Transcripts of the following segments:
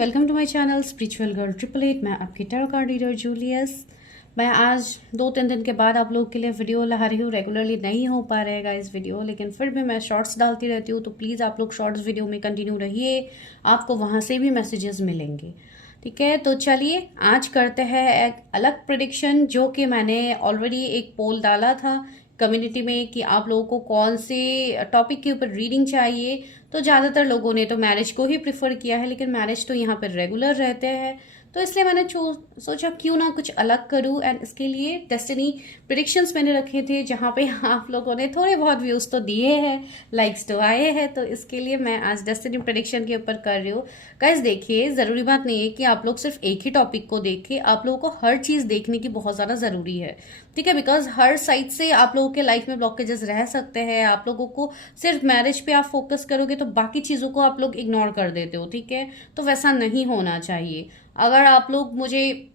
Welcome to my channel spiritual girl 888। मैं आपकी tarot card reader Julius. मैं आज 2-3 दिन के बाद आप लोगों के लिए वीडियो ला रही हूँ। रेगुलरली नहीं हो पा रहेगा इस वीडियो, लेकिन फिर भी मैं शॉर्ट्स डालती रहती हूँ, तो प्लीज़ आप लोग शॉर्ट्स वीडियो में कंटिन्यू रहिए, आपको वहाँ से भी मैसेजेस मिलेंगे। ठीक है, तो चलिए आज करते हैं एक अलग प्रेडिक्शन, जो कि मैंने ऑलरेडी एक पोल डाला था कम्युनिटी में कि आप लोगों को कौन से टॉपिक के ऊपर रीडिंग चाहिए। तो ज़्यादातर लोगों ने तो मैरिज को ही प्रिफर किया है, लेकिन मैरिज तो यहाँ पर रेगुलर रहते हैं, तो इसलिए मैंने सोचा क्यों ना कुछ अलग करूं। एंड इसके लिए डेस्टिनी प्रेडिक्शंस मैंने रखे थे, जहाँ पे आप लोगों ने थोड़े बहुत व्यूज़ तो दिए हैं, लाइक्स तो आए हैं, तो इसके लिए मैं आज डेस्टिनी प्रेडिक्शन के ऊपर कर रही हूँ। गाइस देखिए, ज़रूरी बात नहीं है कि आप लोग सिर्फ एक ही टॉपिक को देखें, आप लोगों को हर चीज़ देखने की बहुत ज़्यादा ज़रूरी है। ठीक है, बिकॉज हर साइड से आप लोगों के लाइफ में ब्लॉकेजेस रह सकते हैं। आप लोगों को सिर्फ मैरिज पे आप फोकस करोगे तो बाकी चीज़ों को आप लोग इग्नोर कर देते हो। ठीक है, तो वैसा नहीं होना चाहिए। अगर आप लोग मुझे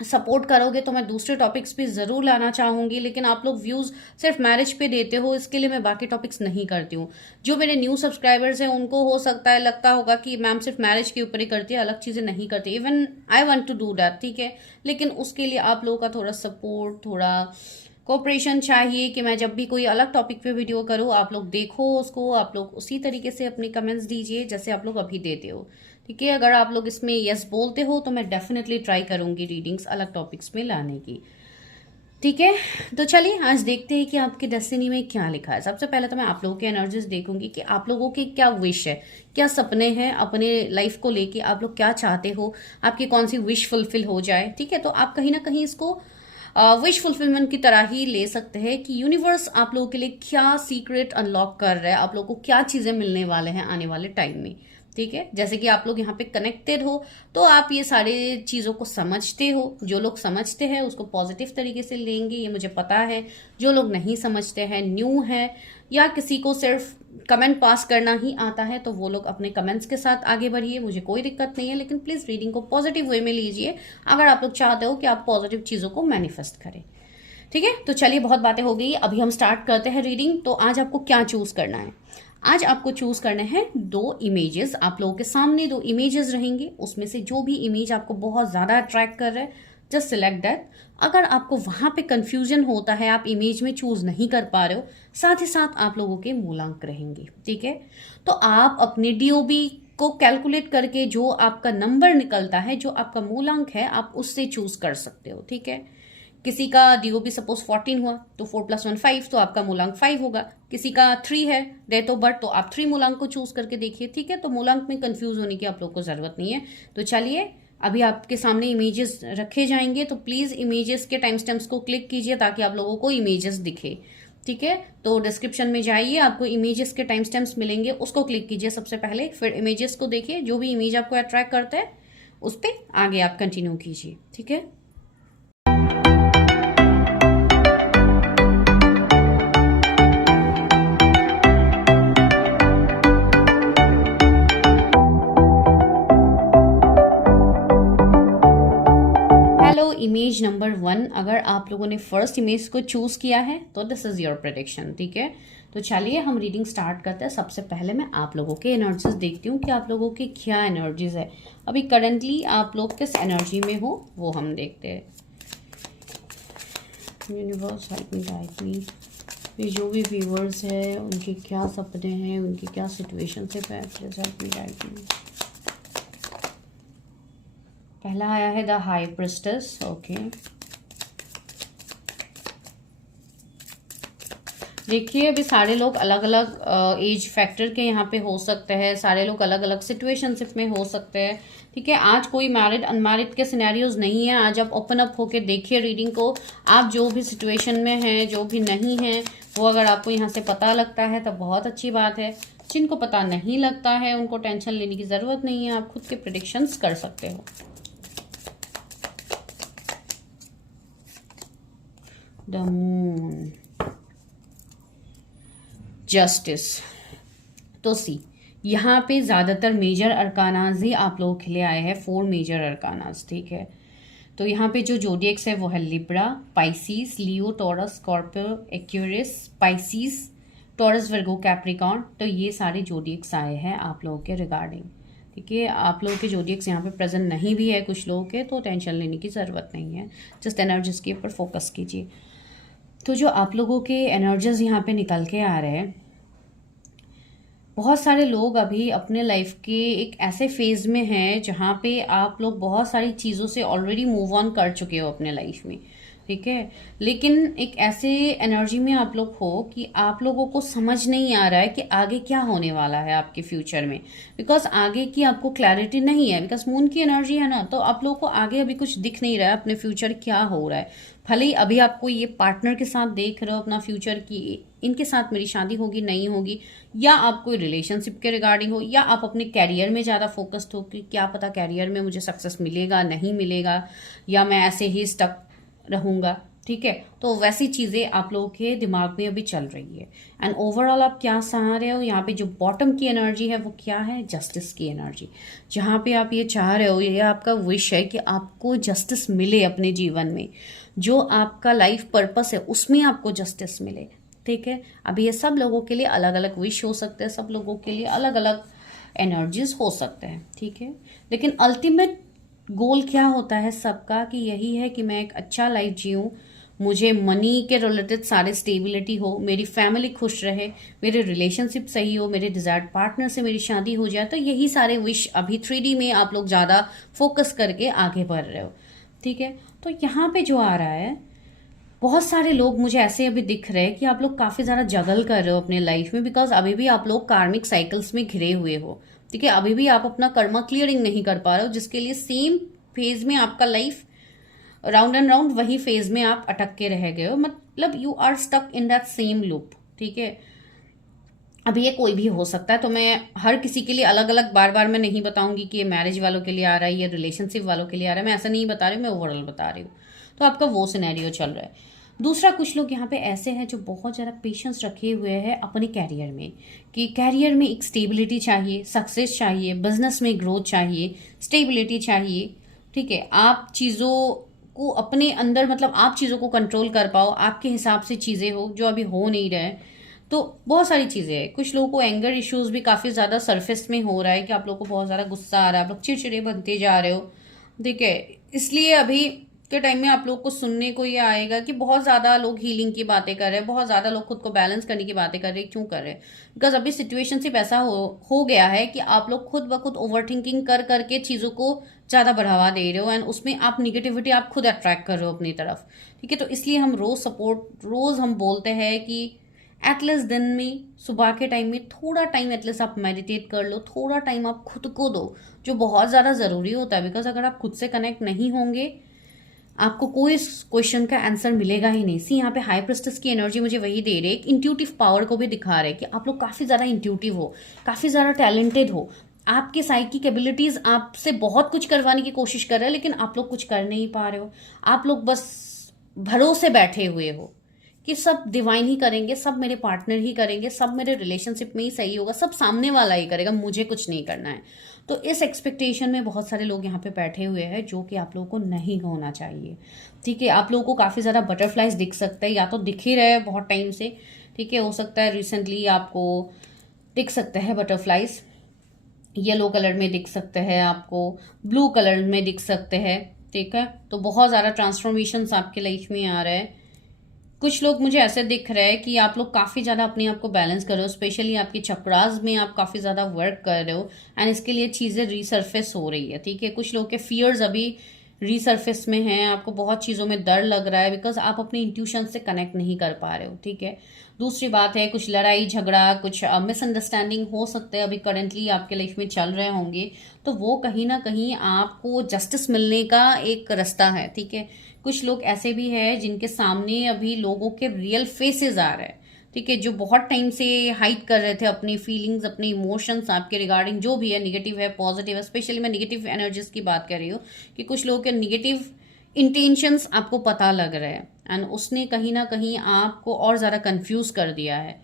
सपोर्ट करोगे तो मैं दूसरे टॉपिक्स भी ज़रूर लाना चाहूँगी, लेकिन आप लोग व्यूज़ सिर्फ मैरिज पे देते हो, इसके लिए मैं बाकी टॉपिक्स नहीं करती हूँ। जो मेरे न्यू सब्सक्राइबर्स हैं उनको हो सकता है लगता होगा कि मैम सिर्फ मैरिज के ऊपर ही करती है, अलग चीज़ें नहीं करती। Even I want to do that, ठीक है, लेकिन उसके लिए आप लोगों का थोड़ा सपोर्ट, थोड़ा कोऑपरेशन चाहिए कि मैं जब भी कोई अलग टॉपिक पे वीडियो करूँ, आप लोग देखो उसको, आप लोग उसी तरीके से अपने कमेंट्स दीजिए जैसे आप लोग अभी देते हो। ठीक है, अगर आप लोग इसमें यस बोलते हो तो मैं डेफिनेटली ट्राई करूंगी रीडिंग्स अलग टॉपिक्स में लाने की। ठीक है, तो चलिए आज देखते हैं कि आपके डेस्टिनी में क्या लिखा है। सबसे पहले तो मैं आप लोगों के एनर्जीज देखूंगी कि आप लोगों की क्या विश है, क्या सपने हैं अपने लाइफ को लेके, आप लोग क्या चाहते हो, आपकी कौन सी विश फुलफिल हो जाए। ठीक है, तो आप कहीं ना कहीं इसको विश फुलफिलमेंट की तरह ही ले सकते हैं कि यूनिवर्स आप लोगों के लिए क्या सीक्रेट अनलॉक कर रहा है, आप लोगों को क्या चीजें मिलने वाले हैं आने वाले टाइम में। ठीक है, जैसे कि आप लोग यहाँ पे कनेक्टेड हो तो आप ये सारे चीज़ों को समझते हो। जो लोग समझते हैं उसको पॉजिटिव तरीके से लेंगे, ये मुझे पता है। जो लोग नहीं समझते हैं, न्यू है, या किसी को सिर्फ कमेंट पास करना ही आता है, तो वो लोग अपने कमेंट्स के साथ आगे बढ़िए, मुझे कोई दिक्कत नहीं है, लेकिन प्लीज़ रीडिंग को पॉजिटिव वे में लीजिए अगर आप लोग चाहते हो कि आप पॉजिटिव चीज़ों को मैनिफेस्ट करें। ठीक है, तो चलिए बहुत बातें हो गई, अभी हम स्टार्ट करते हैं रीडिंग। तो आज आपको क्या चूज करना है? आज आपको चूज करने हैं 2 इमेजेस। आप लोगों के सामने 2 इमेजेस रहेंगे, उसमें से जो भी इमेज आपको बहुत ज्यादा अट्रैक्ट कर रहा है, जस्ट सिलेक्ट दैट। अगर आपको वहां पे कंफ्यूजन होता है, आप इमेज में चूज नहीं कर पा रहे हो, साथ ही साथ आप लोगों के मूलांक रहेंगे। ठीक है, तो आप अपने डीओबी को कैलकुलेट करके जो आपका नंबर निकलता है, जो आपका मूलांक है, आप उससे चूज कर सकते हो। ठीक है, किसी का डीओबी सपोज 14 हुआ तो 4 + 1 5, तो आपका मूलांक 5 होगा। किसी का 3 है डेट ऑफ बर्थ, तो आप 3 मूलांक को चूज करके देखिए। ठीक है, तो मूलांक में कंफ्यूज होने की आप लोग को जरूरत नहीं है। तो चलिए अभी आपके सामने इमेजेस रखे जाएंगे, तो प्लीज इमेजेस के टाइम स्टैम्प्स को क्लिक कीजिए ताकि आप लोगों को इमेजेस दिखे। ठीक है, तो डिस्क्रिप्शन में जाइए, आपको इमेजेस के टाइम स्टैम्प्स मिलेंगे, उसको क्लिक कीजिए सबसे पहले, फिर इमेजेस को देखिए। जो भी इमेज आपको अट्रैक्ट करता है उस पर आगे आप कंटिन्यू कीजिए। ठीक है, इमेज नंबर 1, अगर आप लोगों ने फर्स्ट इमेज को चूज किया है तो दिस इज योर प्रेडिक्शन। ठीक है, तो चलिए हम रीडिंग स्टार्ट करते हैं। सबसे पहले मैं आप लोगों के एनर्जीज देखती हूँ कि आप लोगों की क्या एनर्जीज है, अभी करंटली आप लोग किस एनर्जी में हो वो हम देखते हैं। Universe help me, guide me, जो भी व्यूअर्स है उनके क्या सपने हैं, उनकी क्या सिचुएशन है, हेल्प मी, गाइड मी। पहला आया है द हाई प्रिस्टेस। ओके, देखिए अभी सारे लोग अलग अलग एज फैक्टर के यहाँ पे हो सकते हैं, सारे लोग अलग अलग सिचुएशनशिप में हो सकते हैं। ठीक है, आज कोई मैरिड अनमैरिड के सिनेरियोज नहीं है। आज आप ओपन अप होके देखिए रीडिंग को, आप जो भी सिचुएशन में हैं, जो भी नहीं है, वो अगर आपको यहाँ से पता लगता है तो बहुत अच्छी बात है। जिनको पता नहीं लगता है उनको टेंशन लेने की जरूरत नहीं है, आप खुद के प्रेडिक्शंस कर सकते हो। The moon, justice. तो सी, यहाँ पे ज्यादातर मेजर अरकानाज ही आप लोगों के लिए आए हैं, 4 मेजर अरकानाज। ठीक है, तो यहाँ पे जो जोडियक्स है वो है लिब्रा, पाइसिस, लियो, टॉरस, स्कॉर्पियो, एक्यूरिस, पाइसिस, टॉरस, वर्गो, कैप्रिकॉर्न। तो ये सारे जोडियक्स आए हैं आप लोगों के रिगार्डिंग। ठीक है, आप लोगों के जोडिएक्स यहाँ पे प्रेजेंट नहीं भी है कुछ लोगों के, तो टेंशन लेने की ज़रूरत नहीं है, जस्ट एनर्जीज के ऊपर फोकस कीजिए। तो जो आप लोगों के एनर्जीज यहाँ पे निकल के आ रहे हैं, बहुत सारे लोग अभी अपने लाइफ के एक ऐसे फेज में हैं जहाँ पे आप लोग बहुत सारी चीज़ों से ऑलरेडी मूव ऑन कर चुके हो अपने लाइफ में, ठीक है, लेकिन एक ऐसे एनर्जी में आप लोग हो कि आप लोगों को समझ नहीं आ रहा है कि आगे क्या होने वाला है आपके फ्यूचर में, बिकॉज आगे की आपको क्लैरिटी नहीं है, बिकॉज मून की एनर्जी है ना, तो आप लोगों को आगे अभी कुछ दिख नहीं रहा है अपने फ्यूचर क्या हो रहा है। भले ही अभी आपको ये पार्टनर के साथ देख रहे हो अपना फ्यूचर की इनके साथ मेरी शादी होगी नहीं होगी, या आप कोई रिलेशनशिप के रिगार्डिंग हो, या आप अपने कैरियर में ज़्यादा फोकस्ड हो कि क्या पता कैरियर में मुझे सक्सेस मिलेगा नहीं मिलेगा, या मैं ऐसे ही स्टक रहूँगा, ठीक है, तो वैसी चीज़ें आप लोगों के दिमाग में अभी चल रही है। एंड ओवरऑल आप क्या चाह रहे हो, यहाँ पे जो बॉटम की एनर्जी है वो क्या है, जस्टिस की एनर्जी, जहाँ पे आप ये चाह रहे हो, ये आपका विश है कि आपको जस्टिस मिले अपने जीवन में, जो आपका लाइफ पर्पस है उसमें आपको जस्टिस मिले, ठीक है। अभी ये सब लोगों के लिए अलग अलग विश हो सकते हैं, सब लोगों के लिए अलग अलग एनर्जीज हो सकते हैं, ठीक है, लेकिन अल्टीमेट गोल क्या होता है सबका कि यही है कि मैं एक अच्छा लाइफ जीऊँ, मुझे मनी के रिलेटेड सारे स्टेबिलिटी हो, मेरी फैमिली खुश रहे, मेरे रिलेशनशिप सही हो, मेरे डिजायर्ड पार्टनर से मेरी शादी हो जाए, तो यही सारे विश अभी 3D में आप लोग ज़्यादा फोकस करके आगे बढ़ रहे हो, ठीक है। तो यहाँ पे जो आ रहा है, बहुत सारे लोग मुझे ऐसे अभी दिख रहे हैं कि आप लोग काफ़ी ज़्यादा जगल कर रहे हो अपने लाइफ में, बिकॉज अभी भी आप लोग कार्मिक साइकिल्स में घिरे हुए हो, ठीक है, अभी भी आप अपना कर्मा क्लियरिंग नहीं कर पा रहे हो, जिसके लिए सेम फेज में आपका लाइफ राउंड एंड राउंड वही फेज में आप अटक के रह गए हो, मतलब you are stuck in that same loop, ठीक है। अब ये कोई भी हो सकता है, तो मैं हर किसी के लिए अलग अलग बार बार मैं नहीं बताऊंगी कि ये मैरिज वालों के लिए आ रहा है, ये रिलेशनशिप वालों के लिए आ रहा है, मैं ऐसा नहीं बता रही हूँ, मैं ओवरऑल बता रही हूँ। तो आपका वो सिनेरियो चल रहा है। दूसरा, कुछ लोग यहाँ पे ऐसे हैं जो बहुत ज़्यादा पेशेंस रखे हुए हैं अपने कैरियर में, कि कैरियर में एक स्टेबिलिटी चाहिए, सक्सेस चाहिए, बिजनेस में ग्रोथ चाहिए, स्टेबिलिटी चाहिए, ठीक है, आप चीज़ों को अपने अंदर, मतलब आप चीज़ों को कंट्रोल कर पाओ, आपके हिसाब से चीज़ें हो, जो अभी हो नहीं रहे हैं। तो बहुत सारी चीज़ें हैं। कुछ लोगों को एंगर इश्यूज भी काफ़ी ज़्यादा सरफेस में हो रहा है कि आप लोगों को बहुत ज़्यादा गुस्सा आ रहा है, आप लोग चिड़चिड़े बनते जा रहे हो, ठीक है। इसलिए अभी के टाइम में आप लोग को सुनने को ये आएगा कि बहुत ज़्यादा लोग हीलिंग की बातें कर रहे हैं, बहुत ज़्यादा लोग खुद को बैलेंस करने की बातें कर रहे हैं। क्यों कर रहे हैं? बिकॉज अभी सिचुएशन सिर्फ ऐसा हो गया है कि आप लोग खुद ब खुद ओवर थिंकिंग कर करके चीज़ों को ज़्यादा बढ़ावा दे रहे हो, एंड उसमें आप निगेटिविटी आप खुद अट्रैक्ट कर रहे हो अपनी तरफ, ठीक है। तो इसलिए हम रोज़ हम बोलते हैं कि एटलीस्ट दिन में सुबह के टाइम में थोड़ा टाइम एटलीस्ट आप मेडिटेट कर लो, थोड़ा टाइम आप खुद को दो, जो बहुत ज़्यादा ज़रूरी होता है। बिकॉज अगर आप खुद से कनेक्ट नहीं होंगे, आपको कोई क्वेश्चन का आंसर मिलेगा ही नहीं। सी यहाँ पे हाई प्रेस्टिस की एनर्जी मुझे वही दे रही है, एक इंट्यूटिव पावर को भी दिखा रहे हैं कि आप लोग काफ़ी ज़्यादा इंट्यूटिव हो, काफ़ी ज़्यादा टैलेंटेड हो, आपके साइकिक एबिलिटीज़ आपसे बहुत कुछ करवाने की कोशिश कर रहे हैं, लेकिन आप लोग कुछ कर नहीं पा रहे हो। आप लोग बस भरोसे बैठे हुए हो कि सब डिवाइन ही करेंगे, सब मेरे पार्टनर ही करेंगे, सब मेरे रिलेशनशिप में ही सही होगा, सब सामने वाला ही करेगा, मुझे कुछ नहीं करना है। तो इस एक्सपेक्टेशन में बहुत सारे लोग यहाँ पे बैठे हुए हैं, जो कि आप लोगों को नहीं होना चाहिए, ठीक है। आप लोगों को काफ़ी ज़्यादा बटरफ्लाइज दिख सकते हैं, या तो दिख ही रहे बहुत टाइम से, ठीक है, हो सकता है रिसेंटली आपको दिख सकते हैं बटरफ्लाइज, येलो कलर में दिख सकते हैं, आपको ब्लू कलर में दिख सकते हैं, ठीक है। तो बहुत ज़्यादा ट्रांसफॉर्मेशंस आपके लाइफ में आ रहे हैं। कुछ लोग मुझे ऐसे दिख रहे हैं कि आप लोग काफ़ी ज़्यादा अपने आप को बैलेंस कर रहे हो, स्पेशली आपकी चक्रास में आप काफ़ी ज़्यादा वर्क कर रहे हो, एंड इसके लिए चीज़ें रीसर्फेस हो रही है, ठीक है। कुछ लोग के फियर्स अभी रीसर्फेस में हैं, आपको बहुत चीज़ों में डर लग रहा है, बिकॉज आप अपने इंट्यूशन से कनेक्ट नहीं कर पा रहे हो, ठीक है। दूसरी बात है, कुछ लड़ाई झगड़ा, कुछ मिसअंडरस्टैंडिंग हो सकते हैं अभी करेंटली आपके लाइफ में चल रहे होंगे, तो वो कहीं ना कहीं आपको जस्टिस मिलने का एक रास्ता है, ठीक है। कुछ लोग ऐसे भी हैं जिनके सामने अभी लोगों के रियल फेसेस आ रहे हैं, ठीक है, जो बहुत टाइम से हाइड कर रहे थे अपनी फीलिंग्स, अपने इमोशंस आपके रिगार्डिंग, जो भी है, निगेटिव है, पॉजिटिव है। स्पेशली मैं निगेटिव एनर्जीज की बात कर रही हूँ कि कुछ लोगों के निगेटिव इंटेंशंस आपको पता लग रहे हैं, एंड उसने कहीं ना कहीं आपको और ज़्यादा कंफ्यूज कर दिया है।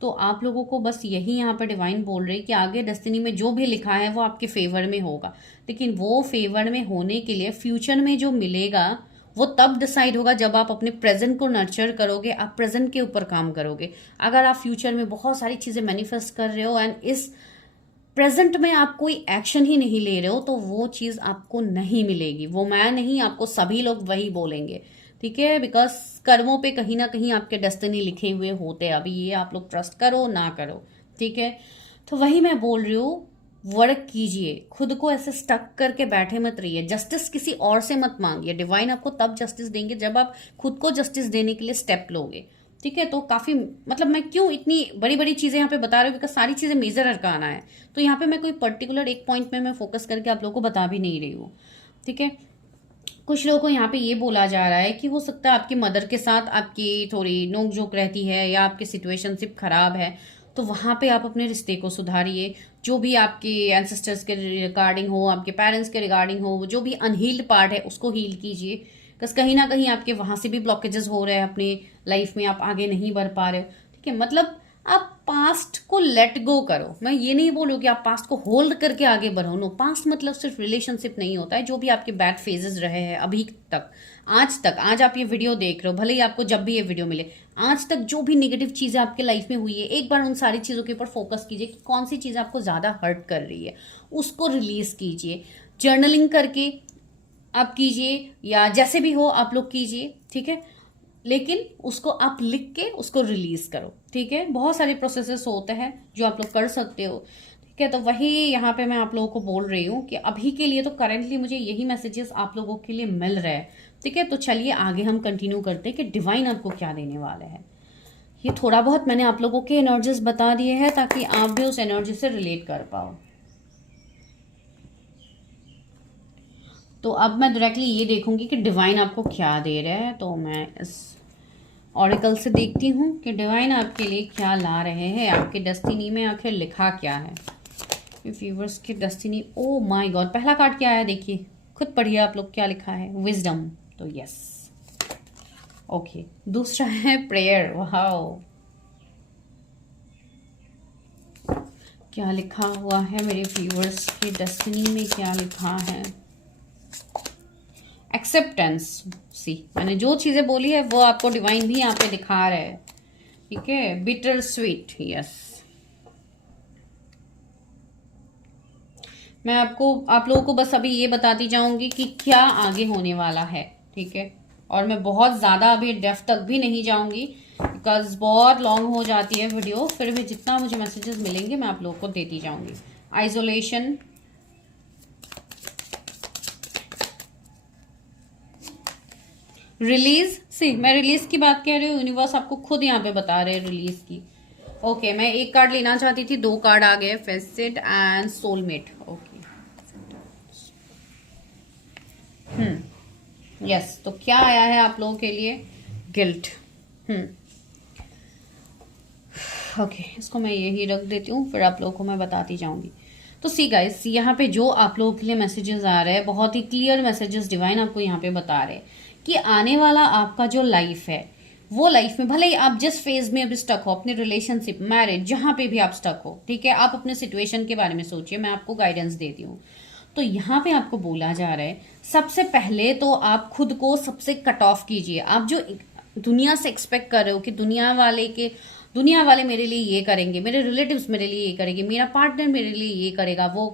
तो आप लोगों को बस यही यहाँ पर डिवाइन बोल रही है कि आगे डेस्टिनी में जो भी लिखा है वो आपके फेवर में होगा, लेकिन वो फेवर में होने के लिए फ्यूचर में जो मिलेगा वो तब डिसाइड होगा जब आप अपने प्रेजेंट को नर्चर करोगे, आप प्रेजेंट के ऊपर काम करोगे। अगर आप फ्यूचर में बहुत सारी चीज़ें मैनिफेस्ट कर रहे हो एंड इस प्रेजेंट में आप कोई एक्शन ही नहीं ले रहे हो तो वो चीज आपको नहीं मिलेगी। वो मैं नहीं, आपको सभी लोग वही बोलेंगे, ठीक है। बिकॉज कर्मों पे कहीं ना कहीं आपके डेस्टिनी लिखे हुए होते हैं। अभी ये आप लोग ट्रस्ट करो ना करो, ठीक है। तो वही मैं बोल रही हूँ, वर्क कीजिए, खुद को ऐसे स्टक करके बैठे मत रहिए। जस्टिस किसी और से मत मांगिए, डिवाइन आपको तब जस्टिस देंगे जब आप खुद को जस्टिस देने के लिए स्टेप लोगे, ठीक है। तो काफी मतलब मैं क्यों इतनी बड़ी बड़ी चीजें यहाँ पे बता रही हूँ, बिकॉज सारी चीजें मेजर अरकाना है। तो यहाँ पे मैं कोई पर्टिकुलर एक पॉइंट में मैं फोकस करके आप लोगों को बता भी नहीं रही हूँ, ठीक है। कुछ लोगों को यहाँ पे ये बोला जा रहा है कि हो सकता है आपकी मदर के साथ आपकी थोड़ी नोक झोंक रहती है या आपकी सिचुएशनशिप खराब है, तो वहां पे आप अपने रिश्ते को सुधारिए। जो भी आपके एंसेस्टर्स के रिगार्डिंग हो, आपके पेरेंट्स के रिगार्डिंग हो, जो भी अनहील्ड पार्ट है उसको हील कीजिए। बस कहीं ना कहीं आपके वहां से भी ब्लॉकेजेस हो रहे हैं, अपनी लाइफ में आप आगे नहीं बढ़ पा रहे हो, ठीक है। मतलब आप पास्ट को लेट गो करो। मैं ये नहीं बोलूँ कि आप पास्ट को होल्ड करके आगे बढ़ो, नो। पास्ट मतलब सिर्फ रिलेशनशिप नहीं होता है। जो भी आपके बैड फेजेस रहे हैं अभी तक, आज आप ये वीडियो देख रहे हो, भले ही आपको जब भी ये वीडियो मिले, आज तक जो भी नेगेटिव चीजें आपके लाइफ में हुई है, एक बार उन सारी चीजों के ऊपर फोकस कीजिए कि कौन सी चीज आपको ज्यादा हर्ट कर रही है, उसको रिलीज कीजिए। जर्नलिंग करके आप कीजिए या जैसे भी हो आप लोग कीजिए, ठीक है। लेकिन उसको आप लिख के उसको रिलीज करो, ठीक है। बहुत सारे प्रोसेसेस होते हैं जो आप लोग कर सकते हो, ठीक है। तो वही यहाँ पे मैं आप लोगों को बोल रही हूँ कि अभी के लिए तो करेंटली मुझे यही मैसेजेस आप लोगों के लिए मिल रहे हैं, ठीक है। तो चलिए आगे हम कंटिन्यू करते हैं कि डिवाइन आपको क्या देने वाले हैं। ये थोड़ा बहुत मैंने आप लोगों के एनर्जीज बता दिए हैं ताकि आप भी उस एनर्जी से रिलेट कर पाओ। तो अब मैं डायरेक्टली ये देखूंगी कि डिवाइन आपको क्या दे रहा है। तो मैं इस ऑरिकल से देखती हूँ कि डिवाइन आपके लिए क्या ला रहे हैं, आपके डेस्टिनी में आखिर लिखा क्या है। व्यूअर्स की डेस्टिनी, ओ माय गॉड, पहला कार्ड क्या है देखिए, खुद पढ़िए आप लोग क्या लिखा है, विजडम। तो यस, ओके। दूसरा है प्रेयर, वाओ, क्या लिखा हुआ है मेरे व्यूअर्स की डेस्टिनी में, क्या लिखा है, एक्सेप्टेंस। सी, मैंने जो चीजें बोली है वो आपको डिवाइन भी यहाँ पे दिखा रहे हैं, ठीक है। Bitter sweet, yes. मैं आप लोगों को बस अभी ये बताती जाऊंगी कि क्या आगे होने वाला है, ठीक है। और मैं बहुत ज्यादा अभी डेप्थ तक भी नहीं जाऊंगी बिकॉज बहुत लॉन्ग हो जाती है वीडियो। फिर भी जितना मुझे मैसेजेस मिलेंगे मैं आप लोगों को देती जाऊंगी। Isolation, release. सी, मैं रिलीज की बात कह रही हूँ, यूनिवर्स आपको खुद यहाँ पे बता रहे हैं रिलीज की। ओके, मैं एक कार्ड लेना चाहती थी, दो कार्ड आ गए, face it and soulmate. Okay, yes. तो क्या आया है आप लोगों के लिए, गिल्ट। ओके, इसको मैं यही रख देती हूँ, फिर आप लोगों को मैं बताती जाऊंगी। तो सी गाइस, यहाँ पे जो आप लोगों के लिए मैसेजेस आ रहे हैं, बहुत ही क्लियर मैसेजेस डिवाइन आपको यहाँ पे बता रहे हैं कि आने वाला आपका जो लाइफ है, वो लाइफ में भले ही आप जिस फेज में अभी स्टक हो, अपने रिलेशनशिप, मैरिज, जहां पे भी आप स्टक हो, ठीक है, आप अपने सिचुएशन के बारे में सोचिए, मैं आपको गाइडेंस देती हूँ। तो यहाँ पे आपको बोला जा रहा है, सबसे पहले तो आप खुद को सबसे कट ऑफ कीजिए। आप जो दुनिया से एक्सपेक्ट कर रहे हो कि दुनिया वाले मेरे लिए ये करेंगे, मेरे रिलेटिव्स मेरे लिए ये करेंगे, मेरा पार्टनर मेरे लिए ये करेगा, वो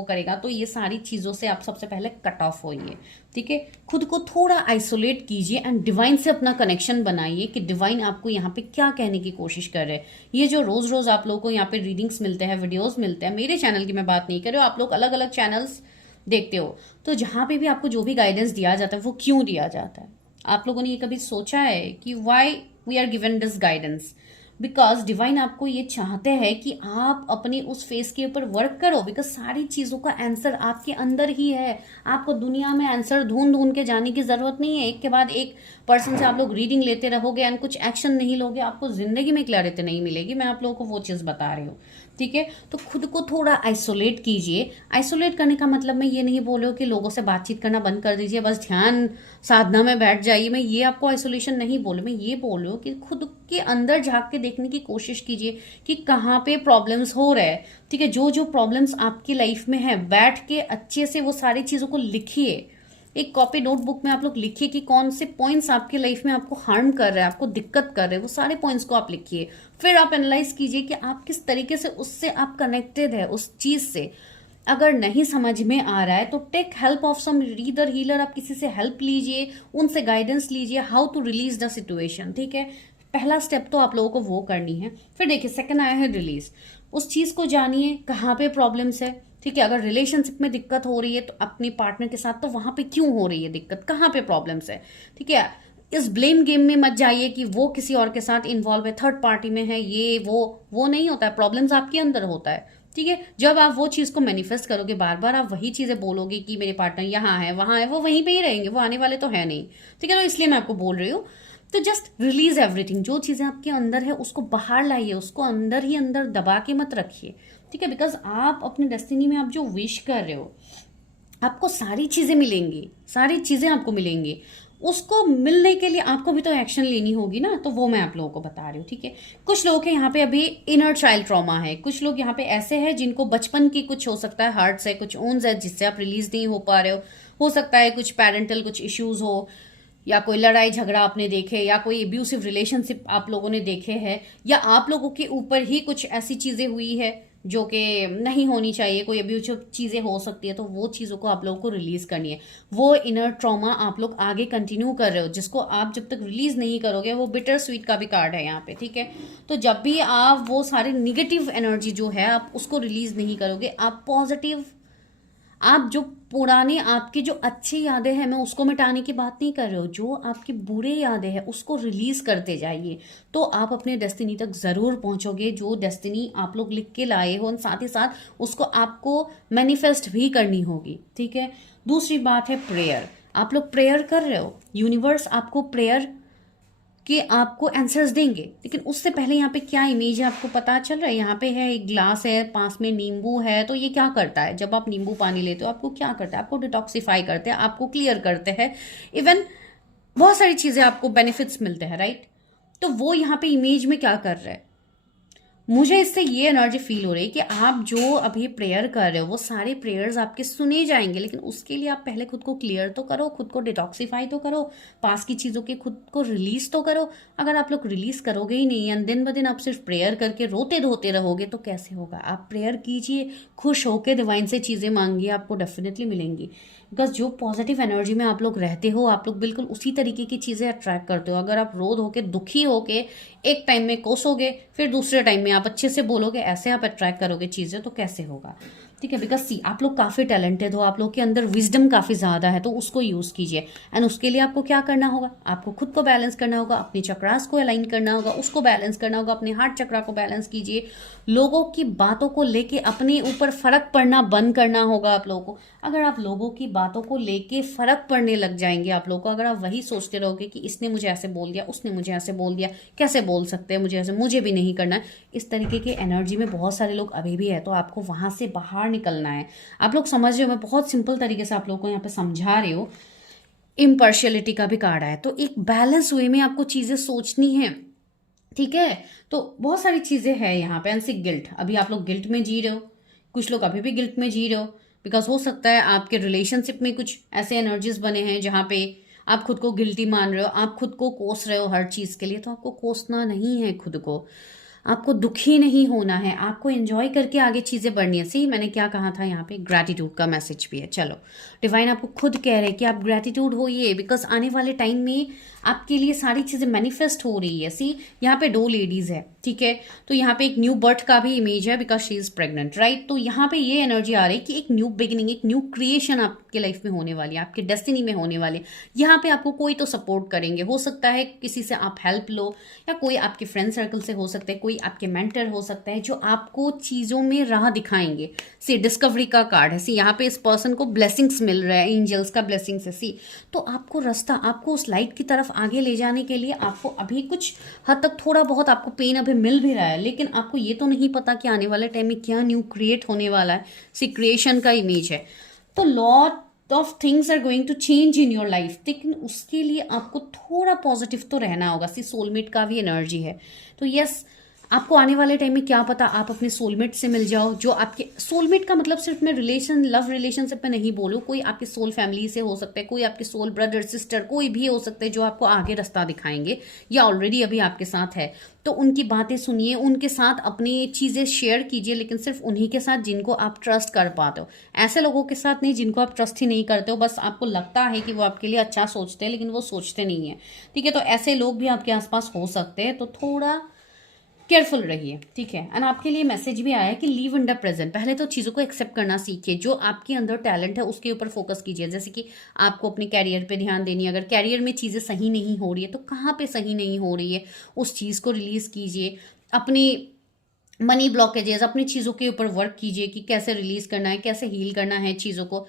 करेगा, तो ये सारी चीजों से आप सबसे पहले कट ऑफ होइए, ठीक है। खुद को थोड़ा आइसोलेट कीजिए एंड डिवाइन से अपना कनेक्शन बनाइए कि डिवाइन आपको यहाँ पे क्या कहने की कोशिश कर रहे हैं। ये जो रोज रोज आप लोगों को यहाँ पे रीडिंग्स मिलते हैं, वीडियोस मिलते हैं, मेरे चैनल की मैं बात नहीं कर रही हूँ, आप लोग अलग अलग चैनल्स देखते हो, तो जहां पे भी आपको जो भी गाइडेंस दिया जाता है वो क्यों दिया जाता है? आप लोगों ने ये कभी सोचा है कि why we are given this guidance? Because divine आपको ये चाहते हैं कि आप अपनी उस फेस के ऊपर वर्क करो, बिकॉज सारी चीजों का आंसर आपके अंदर ही है। आपको दुनिया में आंसर ढूंढ के जाने की जरूरत नहीं है। एक के बाद एक पर्सन से आप लोग रीडिंग लेते रहोगे एंड कुछ एक्शन नहीं लोगे, आपको जिंदगी में क्लैरिटी नहीं मिलेगी। मैं आप लोगों को वो चीज बता रही हूँ, ठीक है। तो खुद को थोड़ा आइसोलेट कीजिए। आइसोलेट करने का मतलब मैं ये नहीं बोल रही हूँ कि लोगों से बातचीत करना बंद कर दीजिए, बस ध्यान साधना में बैठ जाइए। मैं ये आपको आइसोलेशन नहीं बोल रही, मैं ये बोल रही हूँ कि खुद के अंदर झांक के देखने की कोशिश कीजिए कि कहाँ पे प्रॉब्लम्स हो रहे हैं, ठीक है। जो जो प्रॉब्लम्स आपकी लाइफ में है, बैठ के अच्छे से वो सारी चीजों को लिखिए, एक कॉपी नोटबुक में आप लोग लिखिए कि कौन से पॉइंट्स आपके लाइफ में आपको हार्म कर रहे हैं, आपको दिक्कत कर रहे हैं, वो सारे पॉइंट्स को आप लिखिए। फिर आप एनालाइज कीजिए कि आप किस तरीके से उससे आप कनेक्टेड है उस चीज से। अगर नहीं समझ में आ रहा है तो take help of some reader healer, आप किसी से हेल्प लीजिए, उनसे गाइडेंस लीजिए how to release the situation. ठीक है, पहला स्टेप तो आप लोगों को वो करनी है। फिर देखिए सेकंड आया है रिलीज। उस चीज को जानिए कहाँ पे प्रॉब्लम्स है। ठीक है, अगर रिलेशनशिप में दिक्कत हो रही है तो अपनी पार्टनर के साथ तो वहां पे क्यों हो रही है दिक्कत, कहाँ पे प्रॉब्लम्स है। ठीक है, इस ब्लेम गेम में मत जाइए कि वो किसी और के साथ इन्वॉल्व है, थर्ड पार्टी में है, ये वो नहीं होता है। प्रॉब्लम्स आपके अंदर होता है। ठीक है, जब आप वो चीज को मैनिफेस्ट करोगे, बार बार आप वही चीजें बोलोगे कि मेरे पार्टनर यहाँ है वहां है, वो वहीं पे ही रहेंगे, वो आने वाले तो है नहीं। ठीक है, तो इसलिए मैं आपको बोल रही हूँ, तो जस्ट रिलीज एवरीथिंग। जो चीजें आपके अंदर है उसको बाहर लाइए, उसको अंदर ही अंदर दबा के मत रखिए। ठीक है, बिकॉज आप अपने डेस्टिनी में आप जो विश कर रहे हो आपको सारी चीजें मिलेंगी, सारी चीजें आपको मिलेंगी। उसको मिलने के लिए आपको भी तो एक्शन लेनी होगी ना, तो वो मैं आप लोगों को बता रही हूँ। ठीक है, कुछ लोग के यहाँ पे अभी इनर चाइल्ड ट्रॉमा है, कुछ लोग यहाँ पे ऐसे हैं जिनको बचपन की कुछ हो सकता है हार्ट से कुछ ओन्स है जिससे आप रिलीज नहीं हो पा रहे हो सकता है कुछ पेरेंटल कुछ इश्यूज हो, या कोई लड़ाई झगड़ा आपने देखे, या कोई एब्यूसिव रिलेशनशिप आप लोगों ने देखे हैं, या आप लोगों के ऊपर ही कुछ ऐसी चीजें हुई है जो कि नहीं होनी चाहिए, कोई एब्यूसिव चीजें हो सकती है, तो वो चीजों को आप लोगों को रिलीज करनी है। वो इनर ट्रॉमा आप लोग आगे कंटिन्यू कर रहे हो जिसको आप जब तक रिलीज नहीं करोगे, वो बिटर स्वीट का भी कार्ड है यहाँ पे। ठीक है, तो जब भी आप वो सारे निगेटिव एनर्जी जो है आप उसको रिलीज नहीं करोगे, आप पॉजिटिव, आप जो पुराने आपकी जो अच्छी यादें हैं, मैं उसको मिटाने की बात नहीं कर रही हूँ, जो आपकी बुरे यादें हैं उसको रिलीज करते जाइए, तो आप अपने डेस्टिनी तक जरूर पहुंचोगे। जो डेस्टिनी आप लोग लिख के लाए हो, साथ ही साथ उसको आपको मैनिफेस्ट भी करनी होगी। ठीक है, दूसरी बात है प्रेयर। आप लोग प्रेयर कर रहे हो, यूनिवर्स आपको प्रेयर कि आपको आंसर्स देंगे, लेकिन उससे पहले यहाँ पे क्या इमेज है आपको पता चल रहा है। यहाँ पे है एक ग्लास है, पास में नींबू है, तो ये क्या करता है, जब आप नींबू पानी लेते हो आपको क्या करता है, आपको डिटॉक्सिफाई करते हैं, आपको क्लियर करते हैं, इवन बहुत सारी चीजें आपको बेनिफिट्स मिलते हैं, राइट। तो वो यहाँ पे इमेज में क्या कर रहा है, मुझे इससे ये एनर्जी फील हो रही है कि आप जो अभी प्रेयर कर रहे हो वो सारे प्रेयर्स आपके सुने जाएंगे, लेकिन उसके लिए आप पहले खुद को क्लियर तो करो, खुद को डिटॉक्सिफाई तो करो, पास की चीज़ों के खुद को रिलीज तो करो। अगर आप लोग रिलीज करोगे ही नहीं, दिन ब दिन आप सिर्फ प्रेयर करके रोते धोते रहोगे तो कैसे होगा। आप प्रेयर कीजिए, खुश होकर डिवाइन से चीज़ें मांगिए, आपको डेफिनेटली मिलेंगी। बिकॉज जो पॉजिटिव एनर्जी में आप लोग रहते हो, आप लोग बिल्कुल उसी तरीके की चीज़ें अट्रैक्ट करते हो। अगर आप रोध होके दुखी होके एक टाइम में कोसोगे, फिर दूसरे टाइम में आप अच्छे से बोलोगे, ऐसे आप अट्रैक्ट करोगे चीज़ें, तो कैसे होगा। ठीक है, बिकॉज सी आप लोग काफ़ी टैलेंटेड हो, आप लोग के अंदर विजडम काफ़ी ज़्यादा है, तो उसको यूज़ कीजिए। एंड उसके लिए आपको क्या करना होगा, आपको खुद को बैलेंस करना होगा, अपनी चक्रास को अलाइन करना होगा, उसको बैलेंस करना होगा, अपने हार्ट चक्रा को बैलेंस कीजिए। लोगों की बातों को लेके अपने ऊपर फर्क पड़ना बंद करना होगा आप लोगों को। अगर आप लोगों की बातों को लेके फर्क पड़ने लग जाएंगे आप लोगों को, अगर आप वही सोचते रहोगे कि इसने मुझे ऐसे बोल दिया, उसने मुझे ऐसे बोल दिया, कैसे बोल सकते हैं मुझे ऐसे, मुझे भी नहीं करना है, इस तरीके की एनर्जी में बहुत सारे लोग अभी भी है, तो आपको वहां से बाहर निकलना है। आप लोग समझ रहे हो, मैं बहुत सिंपल तरीके से आप लोगों को यहाँ पे समझा रही हूँ। इम्पार्शियलिटी का भी कार्ड है, तो एक बैलेंस वे में आपको चीजें सोचनी है। ठीक है, तो बहुत सारी चीजें हैं यहाँ पे। अनसिक गिल्ट, अभी आप लोग गिल्ट में जी रहे हो, कुछ लोग अभी भी गिल्ट में जी रहे हो, बिकॉज हो सकता है आपके रिलेशनशिप में कुछ ऐसे एनर्जीज बने हैं जहाँ पे आप खुद को गिल्टी मान रहे हो, आप खुद को कोस रहे हो हर चीज के लिए। तो आपको कोसना नहीं है खुद को, आपको दुखी नहीं होना है, आपको एंजॉय करके आगे चीजें बढ़नी है। सी मैंने क्या कहा था, यहाँ पे ग्रैटिट्यूड का मैसेज भी है। चलो, डिवाइन आपको खुद कह रहे हैं कि आप ग्रैटिट्यूड होइए, बिकॉज आने वाले टाइम में आपके लिए सारी चीजें मैनिफेस्ट हो रही है। सी यहाँ पे 2 लेडीज है, ठीक है, तो यहाँ पे एक न्यू बर्थ का भी इमेज है, because she is pregnant, right. तो यहाँ पे ये एनर्जी आ रही है कि एक न्यू बिगिनिंग, एक न्यू क्रिएशन आपके लाइफ में होने वाली है, आपके डेस्टिनी में होने वाली है। यहाँ पे आपको कोई तो सपोर्ट करेंगे, हो सकता है किसी से आप हेल्प लो, या कोई आपके फ्रेंड सर्कल से हो सकता है, कोई आपके मेंटर हो सकता है जो आपको चीजों में राह दिखाएंगे। सी डिस्कवरी का कार्ड है। सी यहाँ पे इस पर्सन को ब्लेसिंग्स मिल रहा है, एंजल्स का ब्लेसिंग्स है। सी तो आपको रास्ता, आपको उस लाइट की तरफ आगे ले जाने के लिए आपको अभी कुछ हद तक थोड़ा बहुत आपको पेन अभी मिल भी रहा है, लेकिन आपको ये तो नहीं पता कि आने वाले टाइम में क्या न्यू क्रिएट होने वाला है। सी क्रिएशन का इमेज है, तो lot of things are going to change in your life, लेकिन उसके लिए आपको थोड़ा पॉजिटिव तो रहना होगा। सी सोलमेट का भी एनर्जी है, तो यस आपको आने वाले टाइम में क्या पता आप अपने सोलमेट से मिल जाओ, जो आपके सोलमेट का मतलब सिर्फ मैं रिलेशन लव रिलेशनशिप में नहीं बोलूँ, कोई आपकी सोल फैमिली से हो सकता है, कोई आपके सोल ब्रदर सिस्टर, कोई भी हो सकता है जो आपको आगे रास्ता दिखाएंगे या ऑलरेडी अभी आपके साथ है। तो उनकी बातें सुनिए, उनके साथ अपनी चीज़ें शेयर कीजिए, लेकिन सिर्फ उन्हीं के साथ जिनको आप ट्रस्ट कर पाते हो। ऐसे लोगों के साथ नहीं जिनको आप ट्रस्ट ही नहीं करते हो, बस आपको लगता है कि वो आपके लिए अच्छा सोचते हैं लेकिन वो सोचते नहीं है। ठीक है, तो ऐसे लोग भी आपके आसपास हो सकते हैं, तो थोड़ा केयरफुल रहिए। ठीक है, एंड आपके लिए मैसेज भी आया है कि लीव इन द प्रेजेंट। पहले तो चीज़ों को एक्सेप्ट करना सीखिए, जो आपके अंदर टैलेंट है उसके ऊपर फोकस कीजिए। जैसे कि आपको अपने कैरियर पे ध्यान देनी है, अगर कैरियर में चीज़ें सही नहीं हो रही है तो कहाँ पे सही नहीं हो रही है, उस चीज़ को रिलीज़ कीजिए। अपनी मनी ब्लॉकेजेस, अपनी चीज़ों के ऊपर वर्क कीजिए कि कैसे रिलीज़ करना है, कैसे हील करना है चीज़ों को।